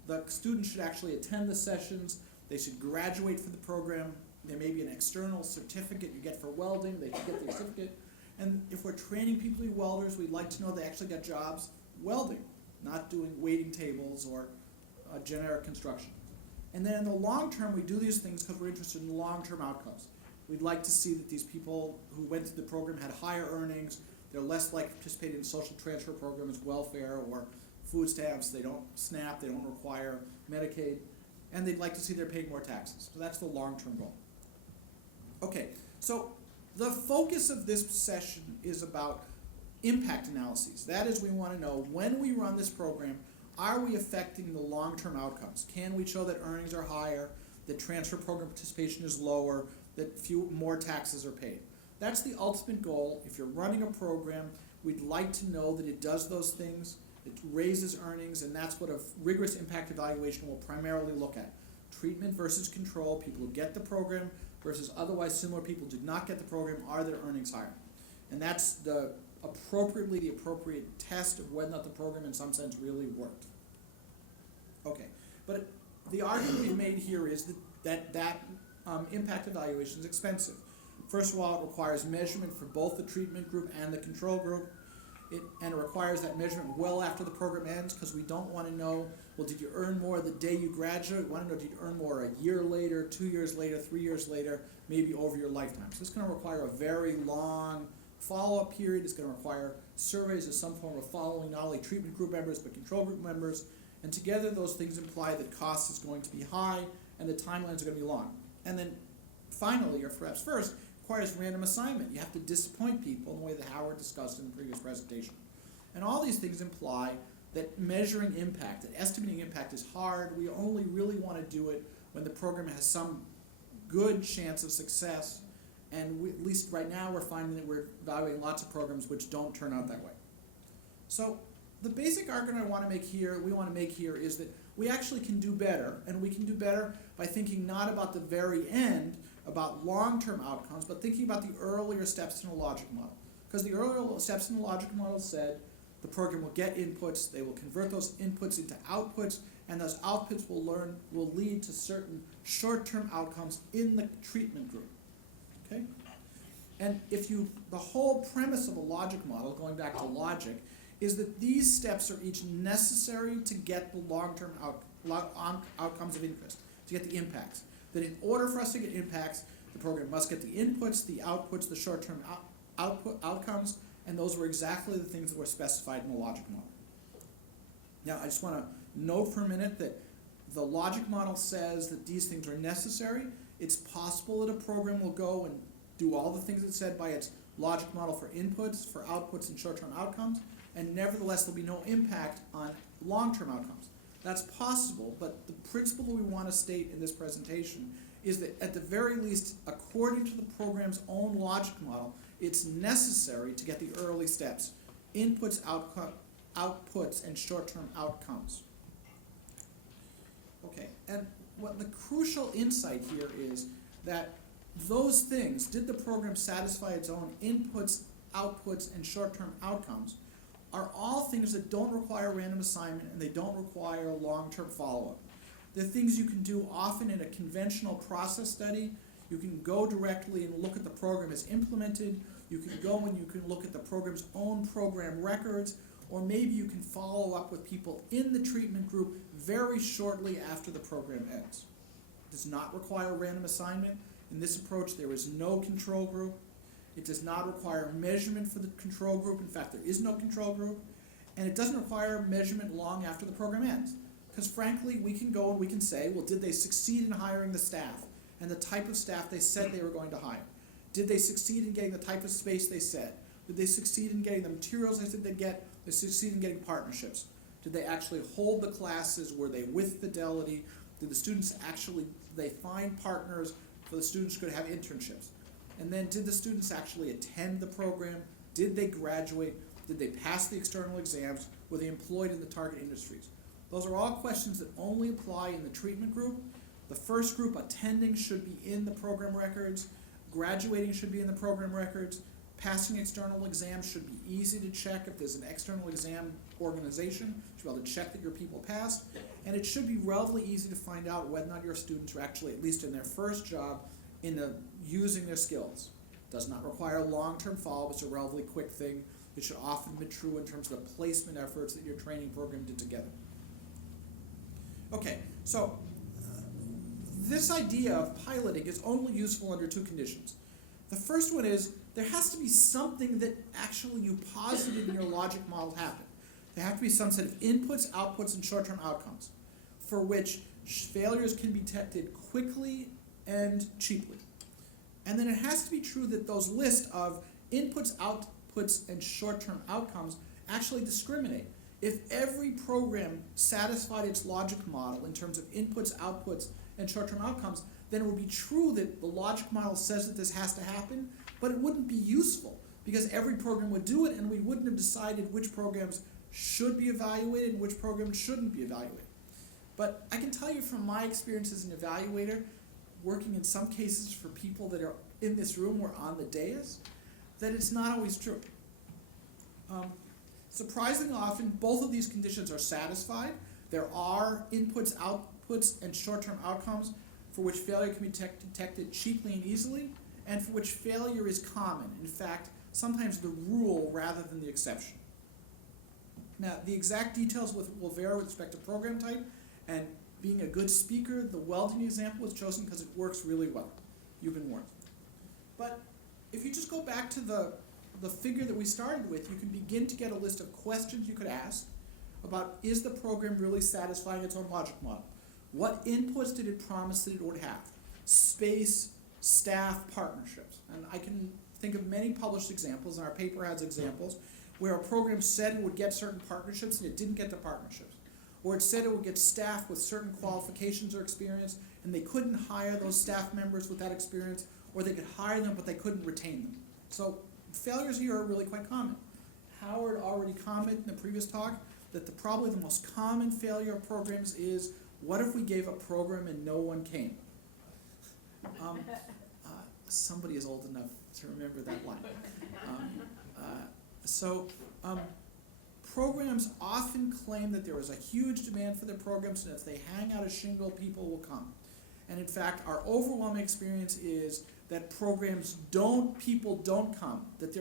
The students should actually attend the sessions. They should graduate from the program. There may be an external certificate you get for welding. They should get the certificate. And if we're training people to be welders, we'd like to know they actually get jobs welding, not doing waiting tables or generic construction. And then in the long term, we do these things because we're interested in long-term outcomes. We'd like to see that these people who went through the program had higher earnings. They're less likely to participate in social transfer programs, welfare, or food stamps. They don't SNAP, they don't require Medicaid, and they'd like to see they're paying more taxes. So that's the long-term goal. Okay, so the focus of this session is about impact analyses. That is, we want to know when we run this program, are we affecting the long-term outcomes? Can we show that earnings are higher, that transfer program participation is lower, that more taxes are paid? That's the ultimate goal. If you're running a program, we'd like to know that it does those things, it raises earnings, and that's what a rigorous impact evaluation will primarily look at. Treatment versus control, people who get the program versus otherwise similar people who did not get the program, are their earnings higher? And that's the appropriate test of whether or not the program in some sense really worked. Okay, but the argument we've made here is that impact evaluation is expensive. First of all, it requires measurement for both the treatment group and the control group. And it requires that measurement well after the program ends, because we don't want to know, well, did you earn more the day you graduate? We want to know, did you earn more a year later, 2 years later, 3 years later, maybe over your lifetime. So it's going to require a very long follow-up period. It's going to require surveys of some form of following not only treatment group members, but control group members. And together, those things imply that cost is going to be high and the timelines are going to be long. And then finally, or perhaps first, requires random assignment. You have to disappoint people in the way that Howard discussed in the previous presentation. And all these things imply that measuring impact, that estimating impact is hard. We only really want to do it when the program has some good chance of success. And at least right now we're finding that we're evaluating lots of programs which don't turn out that way. So the basic argument we want to make here is that we actually can do better, and we can do better by thinking not about the very end, about long-term outcomes, but thinking about the earlier steps in a logic model. Because the earlier steps in the logic model said the program will get inputs, they will convert those inputs into outputs, and those outputs will lead to certain short-term outcomes in the treatment group. Okay? And the whole premise of a logic model, going back to logic, is that these steps are each necessary to get the long-term outcomes of interest, to get the impacts. That in order for us to get impacts, the program must get the inputs, the outputs, the short-term outcomes, and those were exactly the things that were specified in the logic model. Now, I just want to note for a minute that the logic model says that these things are necessary. It's possible that a program will go and do all the things it said by its logic model for inputs, for outputs, and short-term outcomes, and nevertheless there'll be no impact on long-term outcomes. That's possible, but the principle that we want to state in this presentation is that at the very least, according to the program's own logic model, it's necessary to get the early steps: inputs, outputs, and short-term outcomes. Okay, and what the crucial insight here is that those things, did the program satisfy its own inputs, outputs, and short-term outcomes, are all things that don't require random assignment and they don't require long-term follow-up. They're things you can do often in a conventional process study. You can go directly and look at the program as implemented. You can go and you can look at the program's own program records, or maybe you can follow up with people in the treatment group very shortly after the program ends. It does not require random assignment. In this approach, there is no control group. It does not require measurement for the control group. In fact, there is no control group. and it doesn't require measurement long after the program ends. Because frankly, we can go and we can say, well, did they succeed in hiring the staff and the type of staff they said they were going to hire? Did they succeed in getting the type of space they said? Did they succeed in getting the materials they said they'd get? Did they succeed in getting partnerships? Did they actually hold the classes? Were they with fidelity? Did the students actually, they find partners for the students who could have internships? And then did the students actually attend the program? Did they graduate? Did they pass the external exams? Were they employed in the target industries? Those are all questions that only apply in the treatment group. The first group, attending, should be in the program records. Graduating should be in the program records. Passing external exams should be easy to check. If there's an external exam organization, you should be able to check that your people passed. And it should be relatively easy to find out whether or not your students are actually, at least in their first job, using their skills. It does not require long-term follow-up. It's a relatively quick thing. It should often be true in terms of the placement efforts that your training program did together. Okay, so this idea of piloting is only useful under two conditions. The first one is there has to be something that actually you posited in your logic model happen. There have to be some set of inputs, outputs, and short-term outcomes for which failures can be detected quickly and cheaply. And then it has to be true that those lists of inputs, outputs, and short-term outcomes actually discriminate. If every program satisfied its logic model in terms of inputs, outputs, and short-term outcomes, then it would be true that the logic model says that this has to happen, but it wouldn't be useful because every program would do it and we wouldn't have decided which programs should be evaluated and which programs shouldn't be evaluated. But I can tell you from my experience as an evaluator, working in some cases for people that are in this room or on the dais, that it's not always true. Surprisingly often, both of these conditions are satisfied. There are inputs, outputs, and short-term outcomes for which failure can be detected cheaply and easily, and for which failure is common. In fact, sometimes the rule rather than the exception. Now, the exact details will vary with respect to program type, and being a good speaker, the welding example was chosen because it works really well. You've been warned. But if you just go back to the figure that we started with, you can begin to get a list of questions you could ask about, is the program really satisfying its own logic model? What inputs did it promise that it would have? Space, staff, partnerships. And I can think of many published examples, and our paper has examples, where a program said it would get certain partnerships and it didn't get the partnerships. Or it said it would get staff with certain qualifications or experience, and they couldn't hire those staff members with that experience, or they could hire them but they couldn't retain them. So failures here are really quite common. Howard already commented in the previous talk that probably the most common failure of programs is, what if we gave a program and no one came? Somebody is old enough to remember that line. Programs often claim that there is a huge demand for their programs, and if they hang out a shingle, people will come. And in fact, our overwhelming experience is that people don't come. That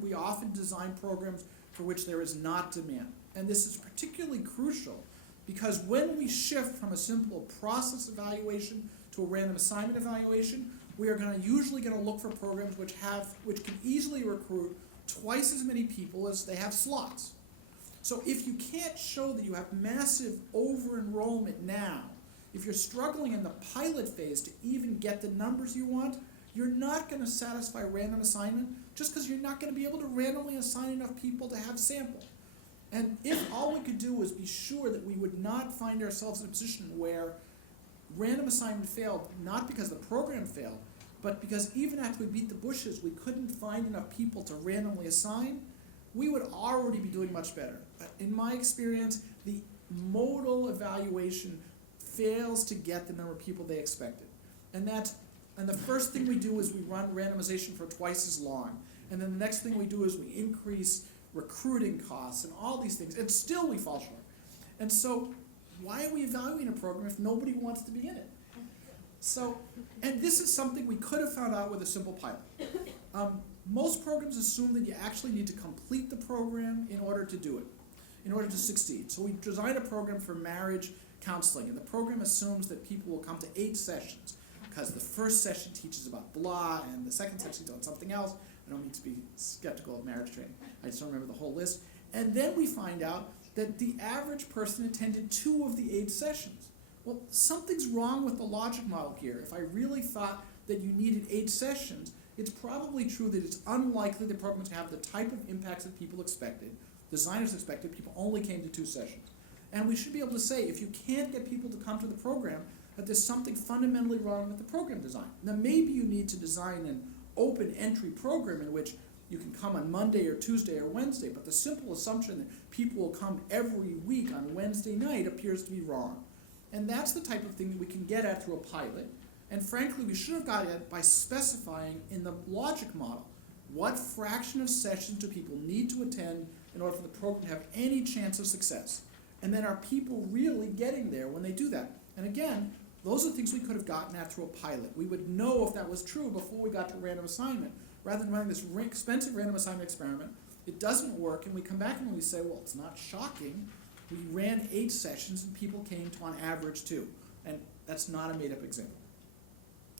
we often design programs for which there is not demand. And this is particularly crucial because when we shift from a simple process evaluation to a random assignment evaluation, we are usually going to look for programs which can easily recruit twice as many people as they have slots. So if you can't show that you have massive over-enrollment now, if you're struggling in the pilot phase to even get the numbers you want, you're not going to satisfy random assignment just because you're not going to be able to randomly assign enough people to have sample. And if all we could do was be sure that we would not find ourselves in a position where random assignment failed, not because the program failed, but because even after we beat the bushes, we couldn't find enough people to randomly assign, we would already be doing much better. In my experience, the modal evaluation fails to get the number of people they expected. And the first thing we do is we run randomization for twice as long. And then the next thing we do is we increase recruiting costs and all these things, and still we fall short. And so why are we evaluating a program if nobody wants to be in it? And this is something we could have found out with a simple pilot. Most programs assume that you actually need to complete the program in order to do it, in order to succeed. So we designed a program for marriage counseling, and the program assumes that people will come to 8 sessions because the first session teaches about blah, and the second session is on something else. I don't mean to be skeptical of marriage training. I just don't remember the whole list. And then we find out that the average person attended 2 of the 8 sessions. Well, something's wrong with the logic model here. If I really thought that you needed 8 sessions, it's probably true that it's unlikely the program's going to have the type of impacts that people expected, designers expected. People only came to 2 sessions. And we should be able to say, if you can't get people to come to the program, that there's something fundamentally wrong with the program design. Now, maybe you need to design an open entry program in which you can come on Monday or Tuesday or Wednesday, but the simple assumption that people will come every week on Wednesday night appears to be wrong. And that's the type of thing that we can get at through a pilot. And frankly, we should have got at by specifying in the logic model what fraction of sessions do people need to attend in order for the program to have any chance of success. And then are people really getting there when they do that? And again, those are things we could have gotten at through a pilot. We would know if that was true before we got to random assignment. Rather than running this expensive random assignment experiment, it doesn't work, and we come back and we say, well, it's not shocking. We ran 8 sessions and people came to on average 2. And that's not a made-up example.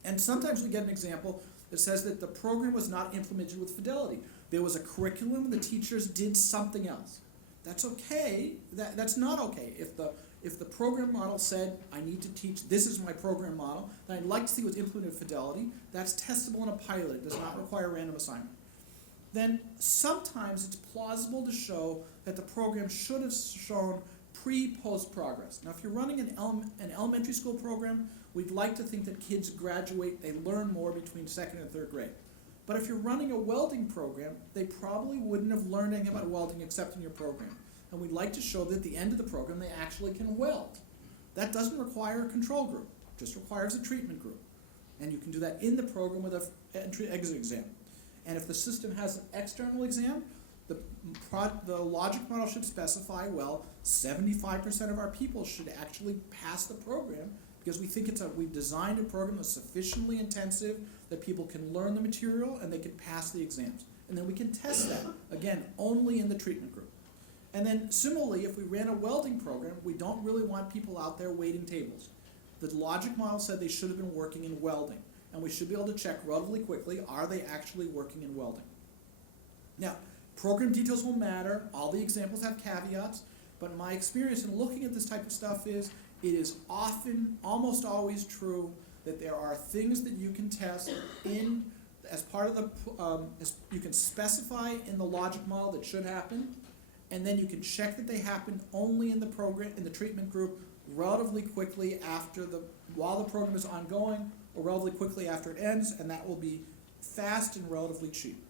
And sometimes we get an example that says that the program was not implemented with fidelity. There was a curriculum and the teachers did something else. That's okay. That's not okay. If the program model said, I need to teach, this is my program model, that I'd like to see was implemented with fidelity, that's testable in a pilot. It does not require random assignment. Then sometimes it's plausible to show that the program should have shown pre-post progress. Now, if you're running an elementary school program, we'd like to think that kids graduate, they learn more between 2nd and 3rd grade. But if you're running a welding program, they probably wouldn't have learned anything about welding except in your program. And we'd like to show that at the end of the program, they actually can weld. That doesn't require a control group, it just requires a treatment group. And you can do that in the program with an entry-exit exam. And if the system has an external exam, the logic model should specify, well, 75% of our people should actually pass the program because we think we've designed a program that's sufficiently intensive that people can learn the material and they can pass the exams. And then we can test that, again, only in the treatment group. And then similarly, if we ran a welding program, we don't really want people out there waiting tables. The logic model said they should have been working in welding. And we should be able to check relatively quickly, are they actually working in welding? Now, program details will matter. All the examples have caveats. But my experience in looking at this type of stuff is, it is often, almost always true, that there are things that you can test in, as part of the, you can specify in the logic model that should happen, and then you can check that they happen only in the program, in the treatment group, relatively quickly while the program is ongoing, or relatively quickly after it ends, and that will be fast and relatively cheap.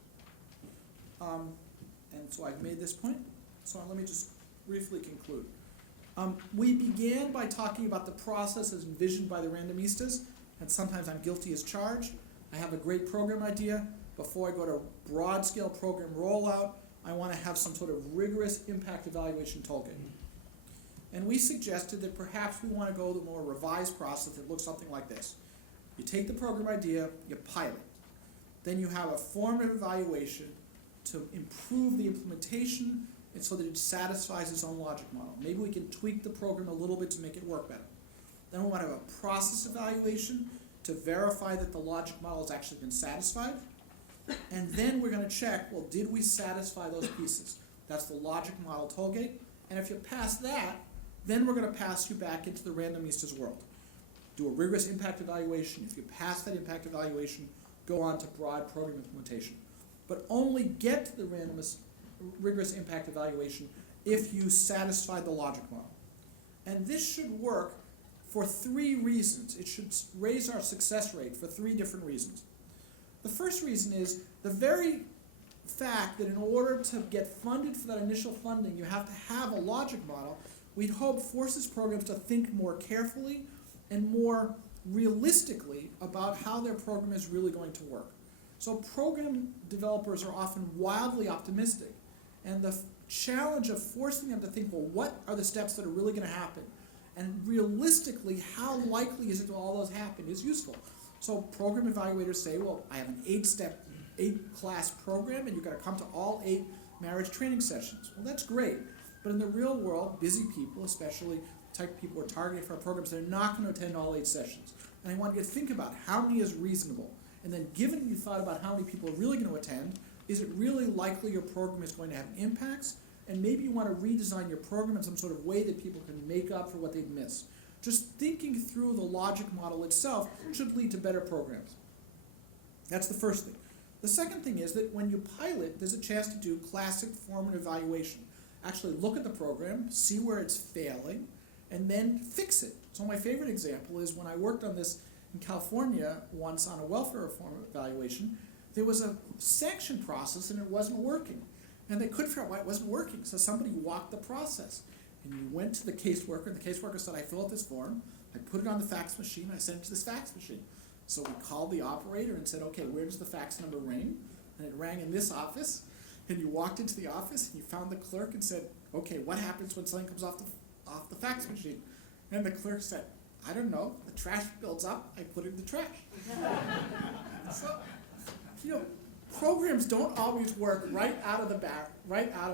And so I've made this point, so let me just briefly conclude. We began by talking about the process as envisioned by the randomistas, and sometimes I'm guilty as charged. I have a great program idea. Before I go to broad-scale program rollout, I want to have some sort of rigorous impact evaluation toolkit. And we suggested that perhaps we want to go to a more revised process that looks something like this. You take the program idea, you pilot. Then you have a formative evaluation to improve the implementation and so that it satisfies its own logic model. Maybe we can tweak the program a little bit to make it work better. Then we want to have a process evaluation to verify that the logic model has actually been satisfied. And then we're going to check, well, did we satisfy those pieces? That's the logic model tollgate. And if you pass that, then we're going to pass you back into the randomista's world. Do a rigorous impact evaluation. If you pass that impact evaluation, go on to broad program implementation. But only get to the rigorous impact evaluation if you satisfy the logic model. And this should work for 3 reasons. It should raise our success rate for 3 different reasons. The first reason is the very fact that in order to get funded for that initial funding, you have to have a logic model, we'd hope forces programs to think more carefully and more realistically about how their program is really going to work. So program developers are often wildly optimistic, and the challenge of forcing them to think, well, what are the steps that are really going to happen? And realistically, how likely is it that all those happen is useful. So program evaluators say, well, I have an 8-class program, and you've got to come to all 8 marriage training sessions. Well, that's great. But in the real world, busy people, especially the type of people we're targeting for our programs, they're not going to attend all 8 sessions. And I want you to think about how many is reasonable. And then given you thought about how many people are really going to attend, is it really likely your program is going to have impacts? and maybe you want to redesign your program in some sort of way that people can make up for what they've missed. Just thinking through the logic model itself should lead to better programs. That's the first thing. The second thing is that when you pilot, there's a chance to do classic formative evaluation. Actually look at the program, see where it's failing, and then fix it. So my favorite example is when I worked on this in California once on a welfare reform evaluation, there was a sanction process and it wasn't working. And they couldn't figure out why it wasn't working. So somebody walked the process. And you went to the caseworker, and the caseworker said, I fill out this form, I put it on the fax machine, I sent it to this fax machine. So we called the operator and said, okay, where does the fax number ring? And it rang in this office. And you walked into the office and you found the clerk and said, okay, what happens when something comes off the fax machine? And the clerk said, I don't know, the trash builds up, I put it in the trash. So, programs don't always work right out of the back, right out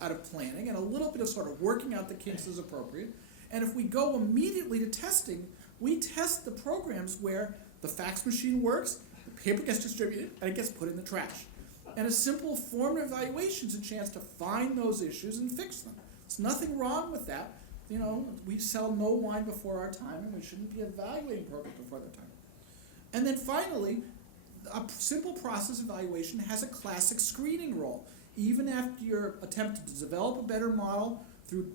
of planning, and a little bit of sort of working out the kinks is appropriate. And if we go immediately to testing, we test the programs where the fax machine works, the paper gets distributed, and it gets put in the trash. And a simple formative evaluation is a chance to find those issues and fix them. There's nothing wrong with that. We sell no wine before our time, and we shouldn't be evaluating programs before their time. And then finally, a simple process evaluation has a classic screening role. Even after your attempt to develop a better model through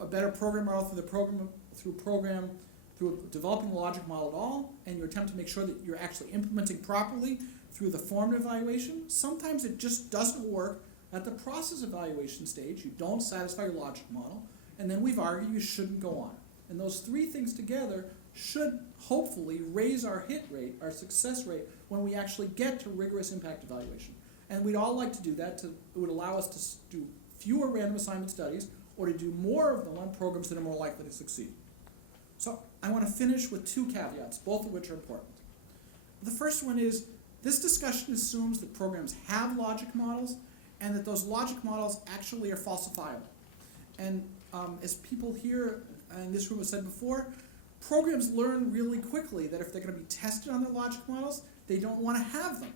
a better program model through developing a logic model at all, and your attempt to make sure that you're actually implementing properly through the formative evaluation, sometimes it just doesn't work at the process evaluation stage. You don't satisfy your logic model, and then we've argued you shouldn't go on. And those three things together should hopefully raise our hit rate, our success rate, when we actually get to rigorous impact evaluation. And we'd all like to do that. It would allow us to do fewer random assignment studies or to do more of them on programs that are more likely to succeed. So I want to finish with two caveats, both of which are important. The first one is this discussion assumes that programs have logic models and that those logic models actually are falsifiable. And as people here in this room have said before, programs learn really quickly that if they're going to be tested on their logic models, they don't want to have them.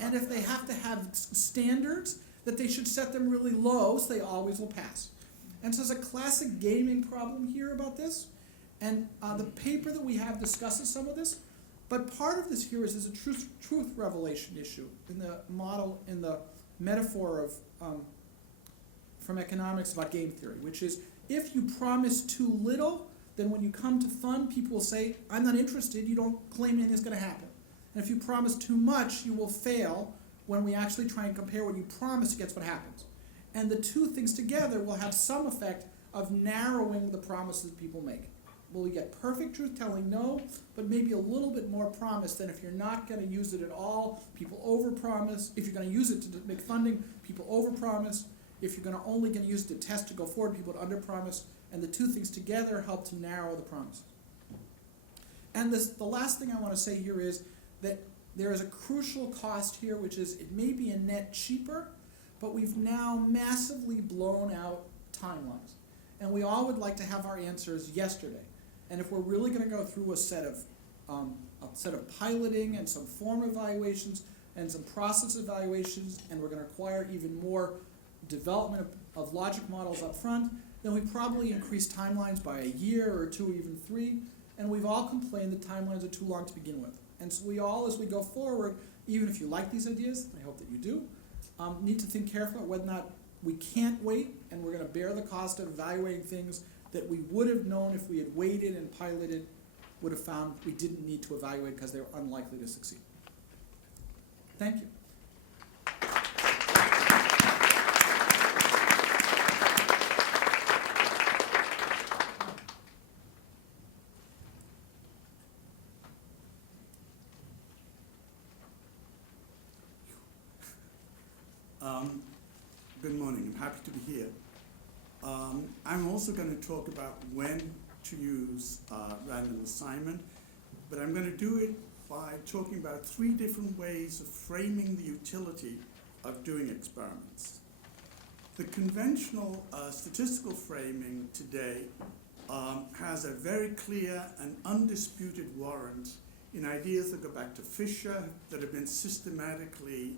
And if they have to have standards, that they should set them really low so they always will pass. And so there's a classic gaming problem here about this. And the paper that we have discusses some of this. But part of this here is there's a truth revelation issue in the model, in the metaphor of from economics about game theory, which is if you promise too little, then when you come to fund, people will say, I'm not interested, you don't claim anything's going to happen. And if you promise too much, you will fail when we actually try and compare what you promise against what happens. And the two things together will have some effect of narrowing the promises people make. Will we get perfect truth-telling? No, but maybe a little bit more promise than if you're not going to use it at all, people overpromise. If you're going to use it to make funding, people overpromise. If you're only going to use it to test to go forward, people would underpromise. And the two things together help to narrow the promises. And the last thing I want to say here is that there is a crucial cost here, which is it may be a net cheaper, but we've now massively blown out timelines. And we all would like to have our answers yesterday. And if we're really going to go through a set of piloting and some form evaluations and some process evaluations, and we're going to require even more development of logic models up front, then we probably increase timelines by a year or two, even 3. And we've all complained that timelines are too long to begin with. And so we all, as we go forward, even if you like these ideas, I hope that you do, need to think carefully about whether or not we can't wait, and we're going to bear the cost of evaluating things that we would have known if we had waited and piloted, would have found we didn't need to evaluate because they were unlikely to succeed. Thank you. Good morning. I'm happy to be here. I'm also going to talk about when to use random assignment, but I'm going to do it by talking about 3 different ways of framing the utility of doing experiments. The conventional statistical framing today has a very clear and undisputed warrant in ideas that go back to Fisher, that have been systematically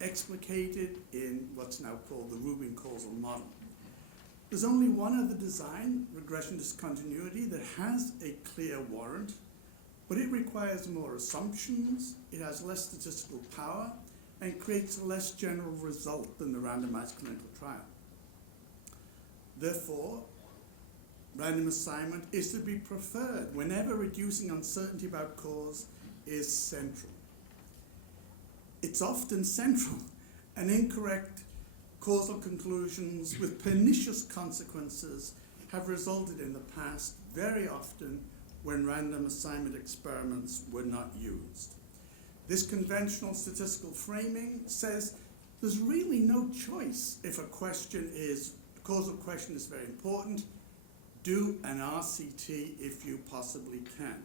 explicated in what's now called the Rubin causal model. There's only one other design, regression discontinuity, that has a clear warrant, but it requires more assumptions, it has less statistical power, and creates a less general result than the randomized clinical trial. Therefore, random assignment is to be preferred whenever reducing uncertainty about cause is central. It's often central, and incorrect causal conclusions with pernicious consequences have resulted in the past very often when random assignment experiments were not used. This conventional statistical framing says there's really no choice if a causal question is very important. Do an RCT if you possibly can.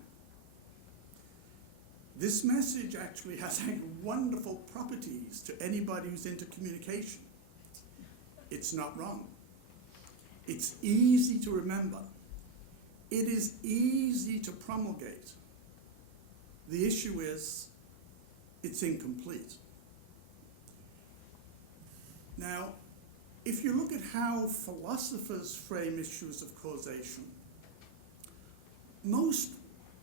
This message actually has wonderful properties to anybody who's into communication. It's not wrong. It's easy to remember. It is easy to promulgate. The issue is, it's incomplete. Now, if you look at how philosophers frame issues of causation, most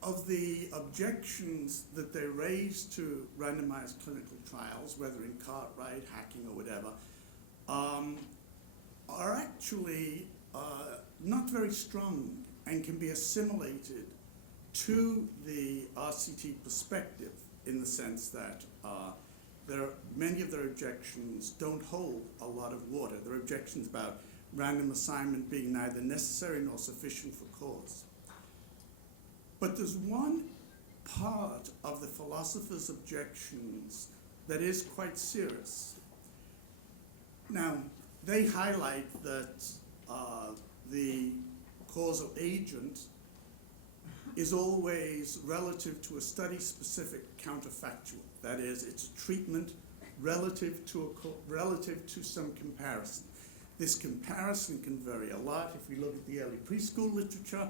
of the objections that they raise to randomized clinical trials, whether in Cartwright, hacking, or whatever, are actually not very strong and can be assimilated to the RCT perspective, in the sense that many of their objections don't hold a lot of water. There are objections about random assignment being neither necessary nor sufficient for cause. But there's one part of the philosopher's objections that is quite serious. Now, they highlight that the causal agent is always relative to a study-specific counterfactual. That is, it's a treatment relative to some comparison. This comparison can vary a lot. If we look at the early preschool literature,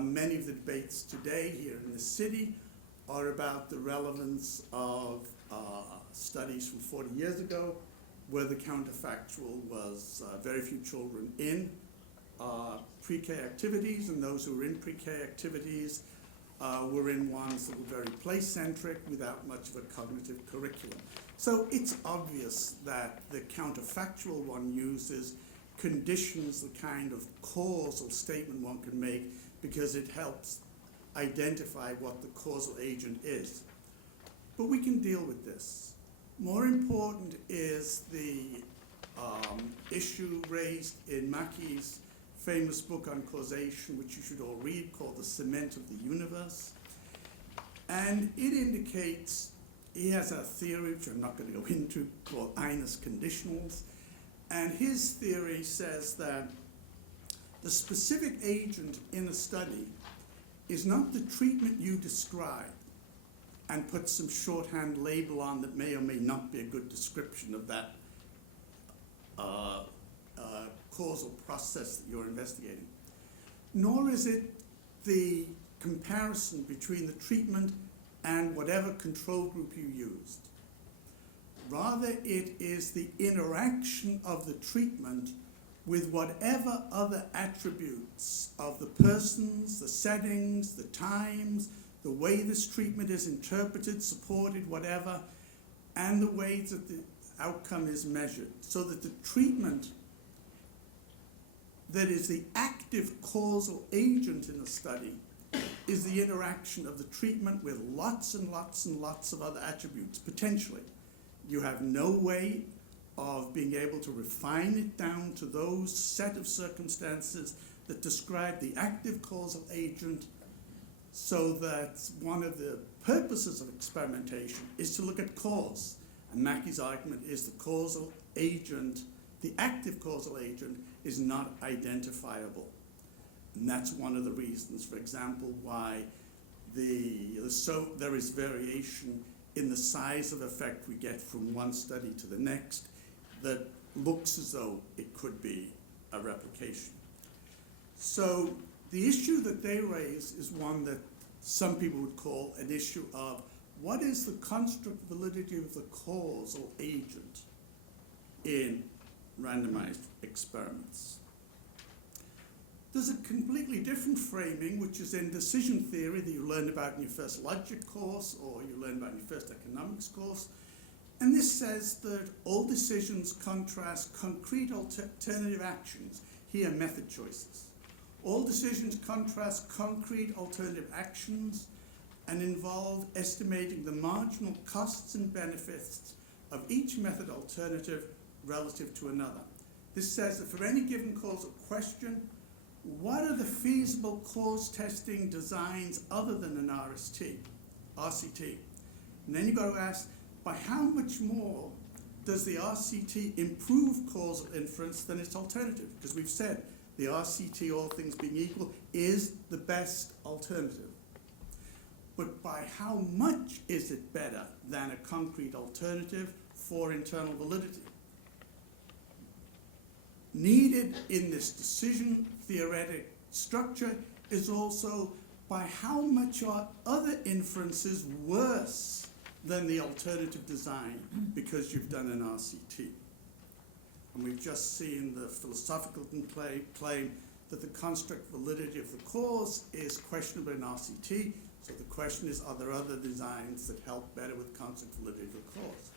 many of the debates today here in the city are about the relevance of studies from 40 years ago, where the counterfactual was very few children in pre-K activities, and those who were in pre-K activities were in ones that were very place-centric without much of a cognitive curriculum. So it's obvious that the counterfactual one uses conditions the kind of causal statement one can make, because it helps identify what the causal agent is. But we can deal with this. More important is the issue raised in Mackey's famous book on causation, which you should all read, called The Cement of the Universe. And it indicates, he has a theory, which I'm not going to go into, called Inus conditionals. And his theory says that the specific agent in a study is not the treatment you describe and put some shorthand label on that may or may not be a good description of that causal process that you're investigating. Nor is it the comparison between the treatment and whatever control group you used. Rather, it is the interaction of the treatment with whatever other attributes of the persons, the settings, the times, the way this treatment is interpreted, supported, whatever, and the way that the outcome is measured. So that the treatment that is the active causal agent in the study is the interaction of the treatment with lots and lots and lots of other attributes, potentially. You have no way of being able to refine it down to those set of circumstances that describe the active causal agent, so that one of the purposes of experimentation is to look at cause. And Mackey's argument is the causal agent, the active causal agent, is not identifiable. And that's one of the reasons, for example, why there is variation in the size of effect we get from one study to the next that looks as though it could be a replication. So the issue that they raise is one that some people would call an issue of what is the construct validity of the causal agent in randomized experiments? There's a completely different framing, which is in decision theory that you learned about in your first logic course or you learned about in your first economics course. And this says that all decisions contrast concrete alternative actions, here method choices. All decisions contrast concrete alternative actions and involve estimating the marginal costs and benefits of each method alternative relative to another. This says that for any given causal question, what are the feasible cause testing designs other than an RCT? And then you've got to ask, by how much more does the RCT improve causal inference than its alternative? Because we've said the RCT, all things being equal, is the best alternative. But by how much is it better than a concrete alternative for internal validity? Needed in this decision theoretic structure is also by how much are other inferences worse than the alternative design because you've done an RCT. And we've just seen the philosophical claim that the construct validity of the cause is questionable in RCT. So the question is, are there other designs that help better with construct validity of the cause?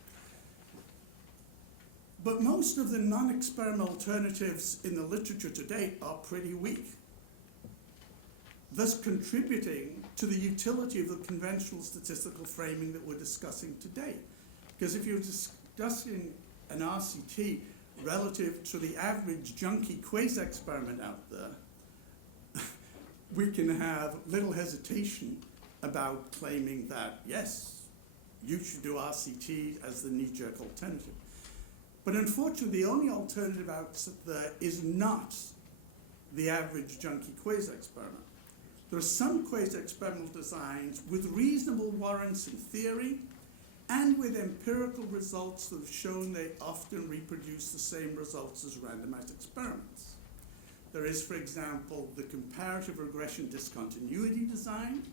But most of the non-experimental alternatives in the literature to date are pretty weak, thus contributing to the utility of the conventional statistical framing that we're discussing today. Because if you're discussing an RCT relative to the average junkie quasi-experiment out there, we can have little hesitation about claiming that, yes, you should do RCT as the knee-jerk alternative. But unfortunately, the only alternative out there is not the average junkie quasi-experiment. There are some quasi-experimental designs with reasonable warrants in theory and with empirical results that have shown they often reproduce the same results as randomized experiments. There is, for example, the comparative regression discontinuity design,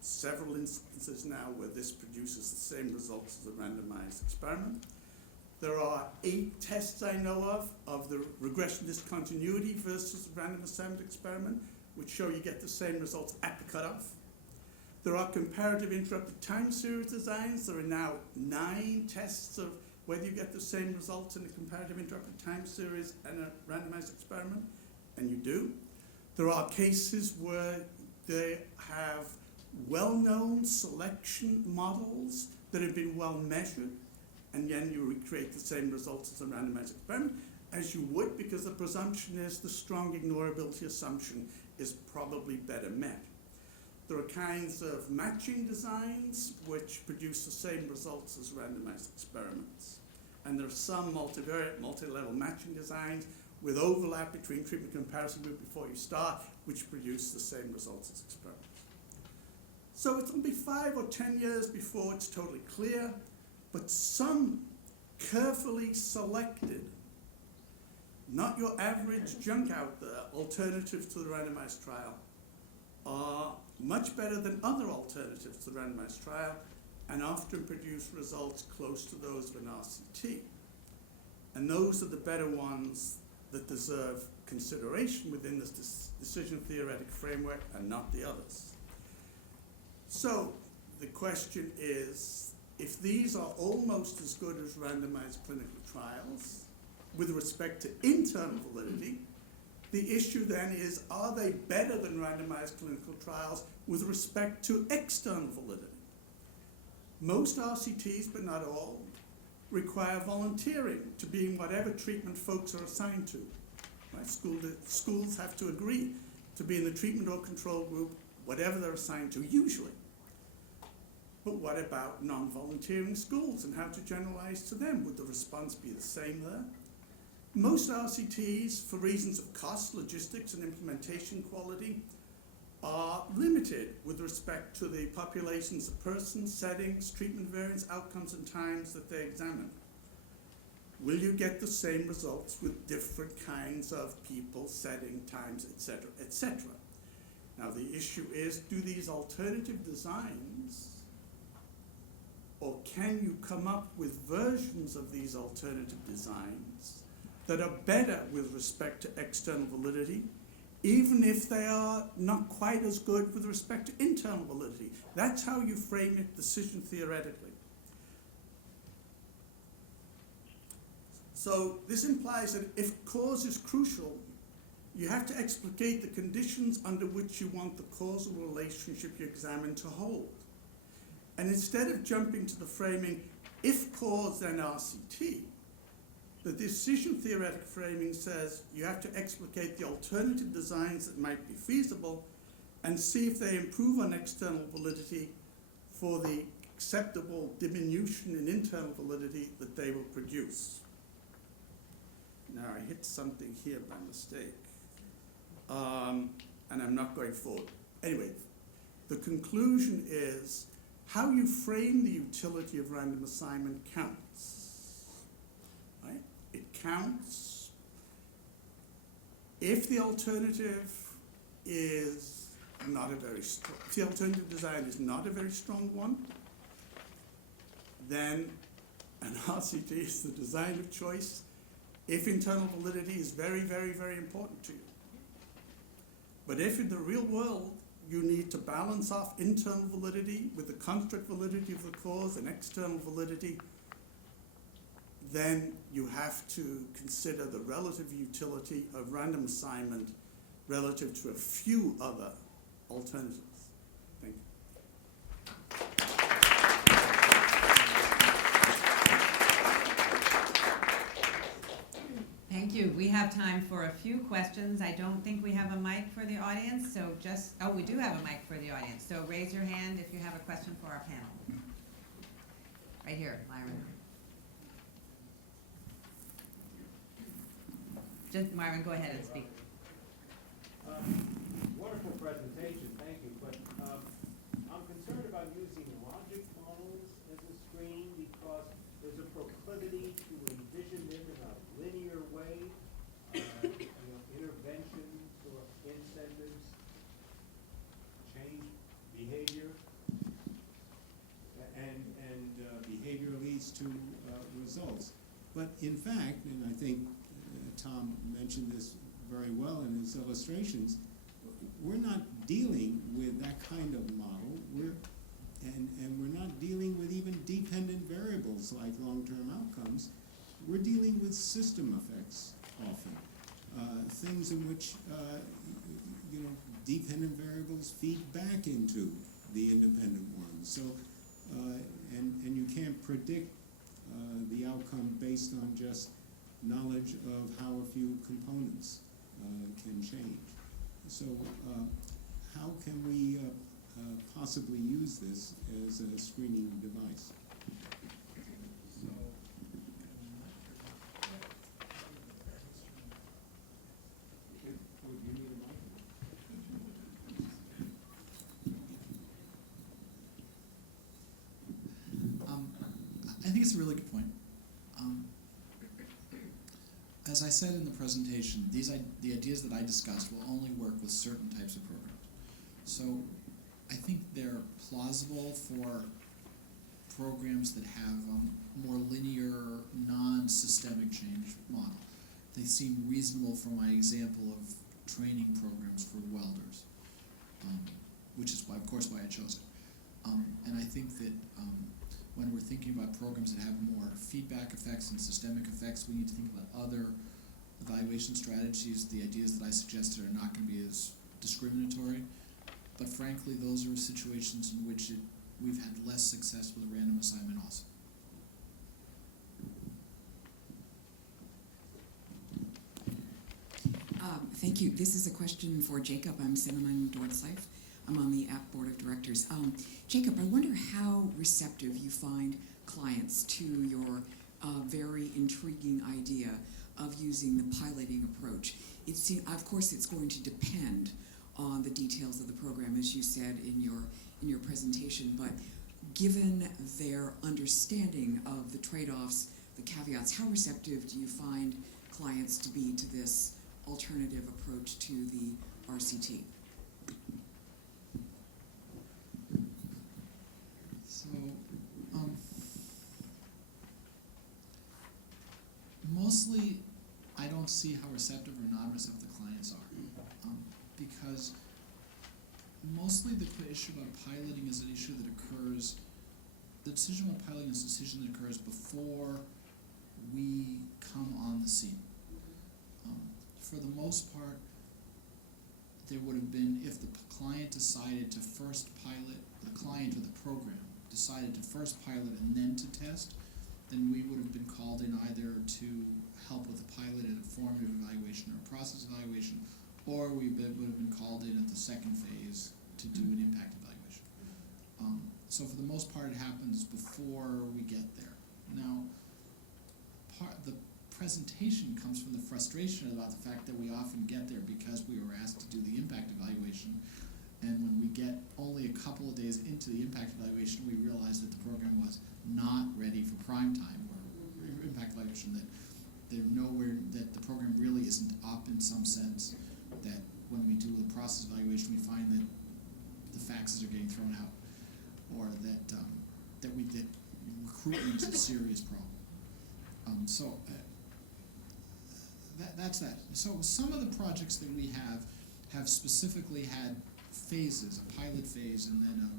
several instances now where this produces the same results as a randomized experiment. There are 8 tests I know of the regression discontinuity versus the random assignment experiment, which show you get the same results at the cutoff. There are comparative interrupted time series designs. There are now 9 tests of whether you get the same results in a comparative interrupted time series and a randomized experiment, and you do. There are cases where they have well-known selection models that have been well measured, and then you recreate the same results as a randomized experiment, as you would, because the presumption is the strong ignorability assumption is probably better met. There are kinds of matching designs which produce the same results as randomized experiments. And there are some multivariate, multi-level matching designs with overlap between treatment comparison group before you start, which produce the same results as experiments. So it's going to be 5 or 10 years before it's totally clear, but some carefully selected, not your average junk out there, alternatives to the randomized trial are much better than other alternatives to the randomized trial and often produce results close to those of an RCT. And those are the better ones that deserve consideration within this decision theoretic framework and not the others. So the question is, if these are almost as good as randomized clinical trials with respect to internal validity, the issue then is, are they better than randomized clinical trials with respect to external validity? Most RCTs, but not all, require volunteering to be in whatever treatment folks are assigned to. Right? Schools have to agree to be in the treatment or control group, whatever they're assigned to, usually. But what about non-volunteering schools and how to generalize to them? Would the response be the same there? Most RCTs, for reasons of cost, logistics, and implementation quality, are limited with respect to the populations of persons, settings, treatment variants, outcomes, and times that they examine. Will you get the same results with different kinds of people, setting, times, etc., etc.? Now the issue is, do these alternative designs or can you come up with versions of these alternative designs that are better with respect to external validity, even if they are not quite as good with respect to internal validity? That's how you frame it decision theoretically. So this implies that if cause is crucial, you have to explicate the conditions under which you want the causal relationship you examine to hold. And instead of jumping to the framing, if cause then RCT, the decision theoretic framing says you have to explicate the alternative designs that might be feasible and see if they improve on external validity for the acceptable diminution in internal validity that they will produce. Now I hit something here by mistake, and I'm not going forward. Anyway, the conclusion is how you frame the utility of random assignment counts, right? It counts if the alternative is not a very strong, if the alternative design is not a very strong one, then an RCT is the design of choice if internal validity is very, very, very important to you. But if in the real world you need to balance off internal validity with the construct validity of the cause and external validity, then you have to consider the relative utility of random assignment relative to a few other alternatives. Thank you. Thank you. We have time for a few questions. I don't think we have a mic for the audience, so just, oh, we do have a mic for the audience. So raise your hand if you have a question for our panel. Right here, Myron. Just, Myron, go ahead and speak. Wonderful presentation, thank you, but I'm concerned about using logic models as a screen because there's a proclivity to envision them in a linear way, interventions or incentives, change behavior, and behavior leads to results. But in fact, and I think Tom mentioned this very well in his illustrations, we're not dealing with that kind of model. And we're not dealing with even dependent variables like long-term outcomes. We're dealing with system effects often, things in which dependent variables feed back into the independent ones. So, and you can't predict the outcome based on just knowledge of how a few components can change. So how can we possibly use this as a screening device? I think it's a really good point. As I said in the presentation, the ideas that I discussed will only work with certain types of programs. So I think they're plausible for programs that have a more linear, non-systemic change model. They seem reasonable for my example of training programs for welders, which is why, of course, why I chose it. And I think that when we're thinking about programs that have more feedback effects and systemic effects, we need to think about other evaluation strategies. The ideas that I suggested are not going to be as discriminatory, but frankly, those are situations in which we've had less success with random assignment also. Thank you. This is a question for Jacob. I'm Cinnamon Dornsife. I'm on the app board of directors. Jacob, I wonder how receptive you find clients to your very intriguing idea of using the piloting approach. Of course, it's going to depend on the details of the program, as you said in your presentation, but given their understanding of the trade-offs, the caveats, how receptive do you find clients to be to this alternative approach to the RCT? So, see how receptive or non-receptive the clients are, because mostly the issue about piloting is an issue that occurs. The decision about piloting is a decision that occurs before we come on the scene. For the most part, there would have been, if the client decided to first pilot, the client or the program decided to first pilot and then to test, then we would have been called in either to help with the pilot and a formative evaluation or a process evaluation, or would have been called in at the second phase to do an impact evaluation. So for the most part, it happens before we get there. Now, the presentation comes from the frustration about the fact that we often get there because we were asked to do the impact evaluation, and when we get only a couple of days into the impact evaluation, we realize that the program was not ready for prime time or impact evaluation, that they're nowhere, that the program really isn't up in some sense, that when we do the process evaluation, we find that the faxes are getting thrown out, or that recruitment is a serious problem. That's that. So some of the projects that we have specifically had phases, a pilot phase and then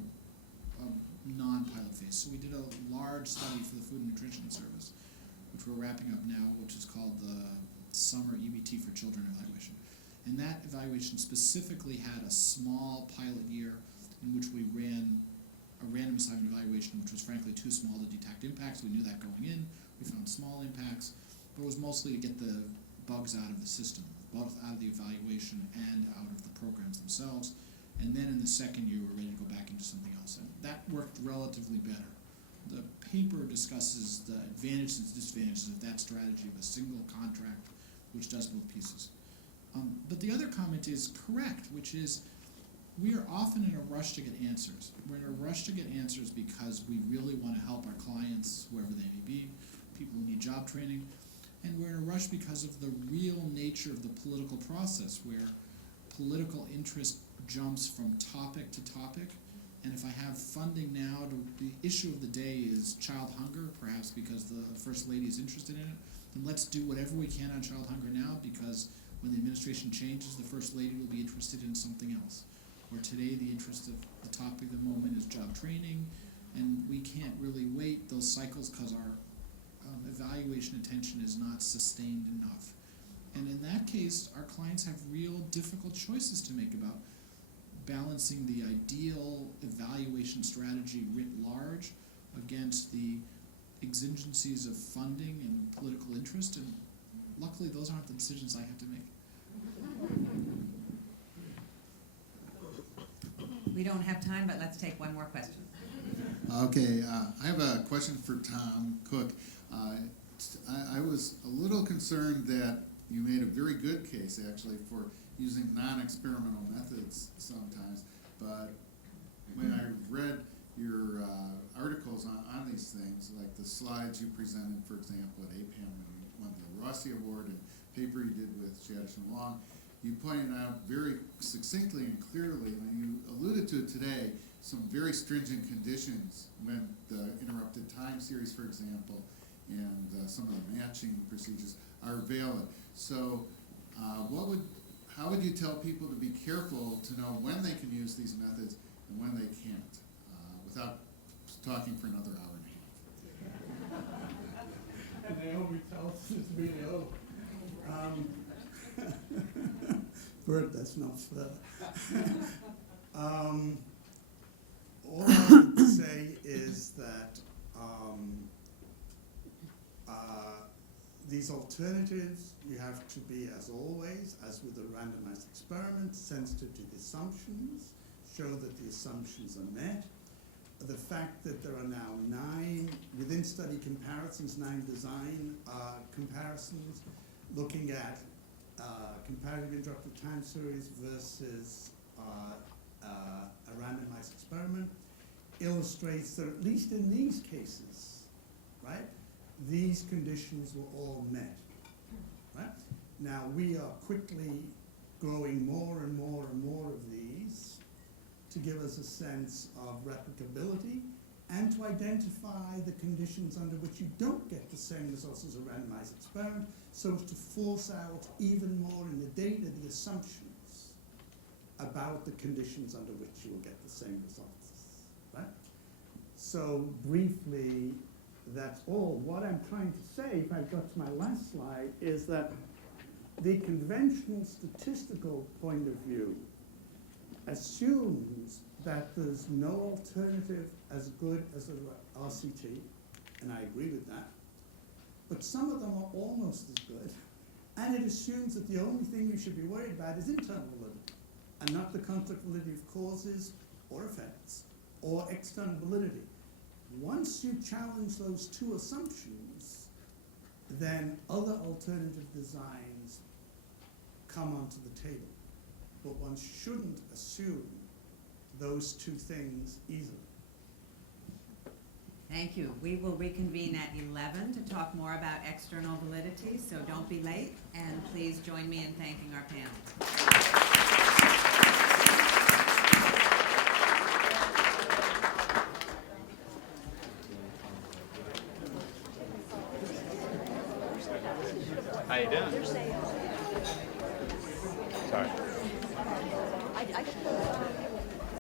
a non-pilot phase. So we did a large study for the Food and Nutrition Service, which we're wrapping up now, which is called the Summer EBT for Children evaluation. And that evaluation specifically had a small pilot year in which we ran a random assignment evaluation, which was frankly too small to detect impacts. We knew that going in. We found small impacts, but it was mostly to get the bugs out of the system, both out of the evaluation and out of the programs themselves. And then in the second year, we're ready to go back into something else. And that worked relatively better. The paper discusses the advantages and disadvantages of that strategy of a single contract, which does both pieces. But the other comment is correct, which is we are often in a rush to get answers. We're in a rush to get answers because we really want to help our clients, whoever they may be, people who need job training. And we're in a rush because of the real nature of the political process, where political interest jumps from topic to topic. And if I have funding now, the issue of the day is child hunger, perhaps because the First Lady is interested in it, then let's do whatever we can on child hunger now, because when the administration changes, the First Lady will be interested in something else. Or today, the interest of the topic of the moment is job training, and we can't really wait those cycles because our evaluation attention is not sustained enough. And in that case, our clients have real difficult choices to make about balancing the ideal evaluation strategy writ large against the exigencies of funding and political interest, and luckily those aren't the decisions I have to make. We don't have time, but let's take one more question. Okay, I have a question for Tom Cook. I was a little concerned that you made a very good case, actually, for using non-experimental methods sometimes, but when I read your articles on these things, like the slides you presented, for example, at APAM when you won the Rossi Award, and paper you did with Jadish and Long, you pointed out very succinctly and clearly, and you alluded to it today, some very stringent conditions when the interrupted time series, for example, and some of the matching procedures are valid. So how would you tell people to be careful to know when they can use these methods and when they can't, without talking for another hour and a half? And Naomi tells us video. Bert, that's not fair. All I would say is that these alternatives, you have to be, as always, as with a randomized experiment, sensitive to the assumptions, show that the assumptions are met. The fact that there are now 9 within study comparisons, 9 design comparisons, looking at comparative interrupted time series versus a randomized experiment, illustrates that at least in these cases, right, these conditions were all met, right? Now we are quickly growing more and more and more of these to give us a sense of replicability and to identify the conditions under which you don't get the same results as a randomized experiment, so as to force out even more in the data the assumptions about the conditions under which you will get the same results, right? So briefly, that's all. What I'm trying to say, if I've got to my last slide, is that the conventional statistical point of view assumes that there's no alternative as good as a RCT, and I agree with that, but some of them are almost as good, and it assumes that the only thing you should be worried about is internal validity, and not the conflict validity of causes or effects, or external validity. Once you challenge those two assumptions, then other alternative designs come onto the table. But one shouldn't assume those two things easily. Thank you. We will reconvene at 11 to talk more about external validity, so don't be late, and please join me in thanking our panel. How you doing?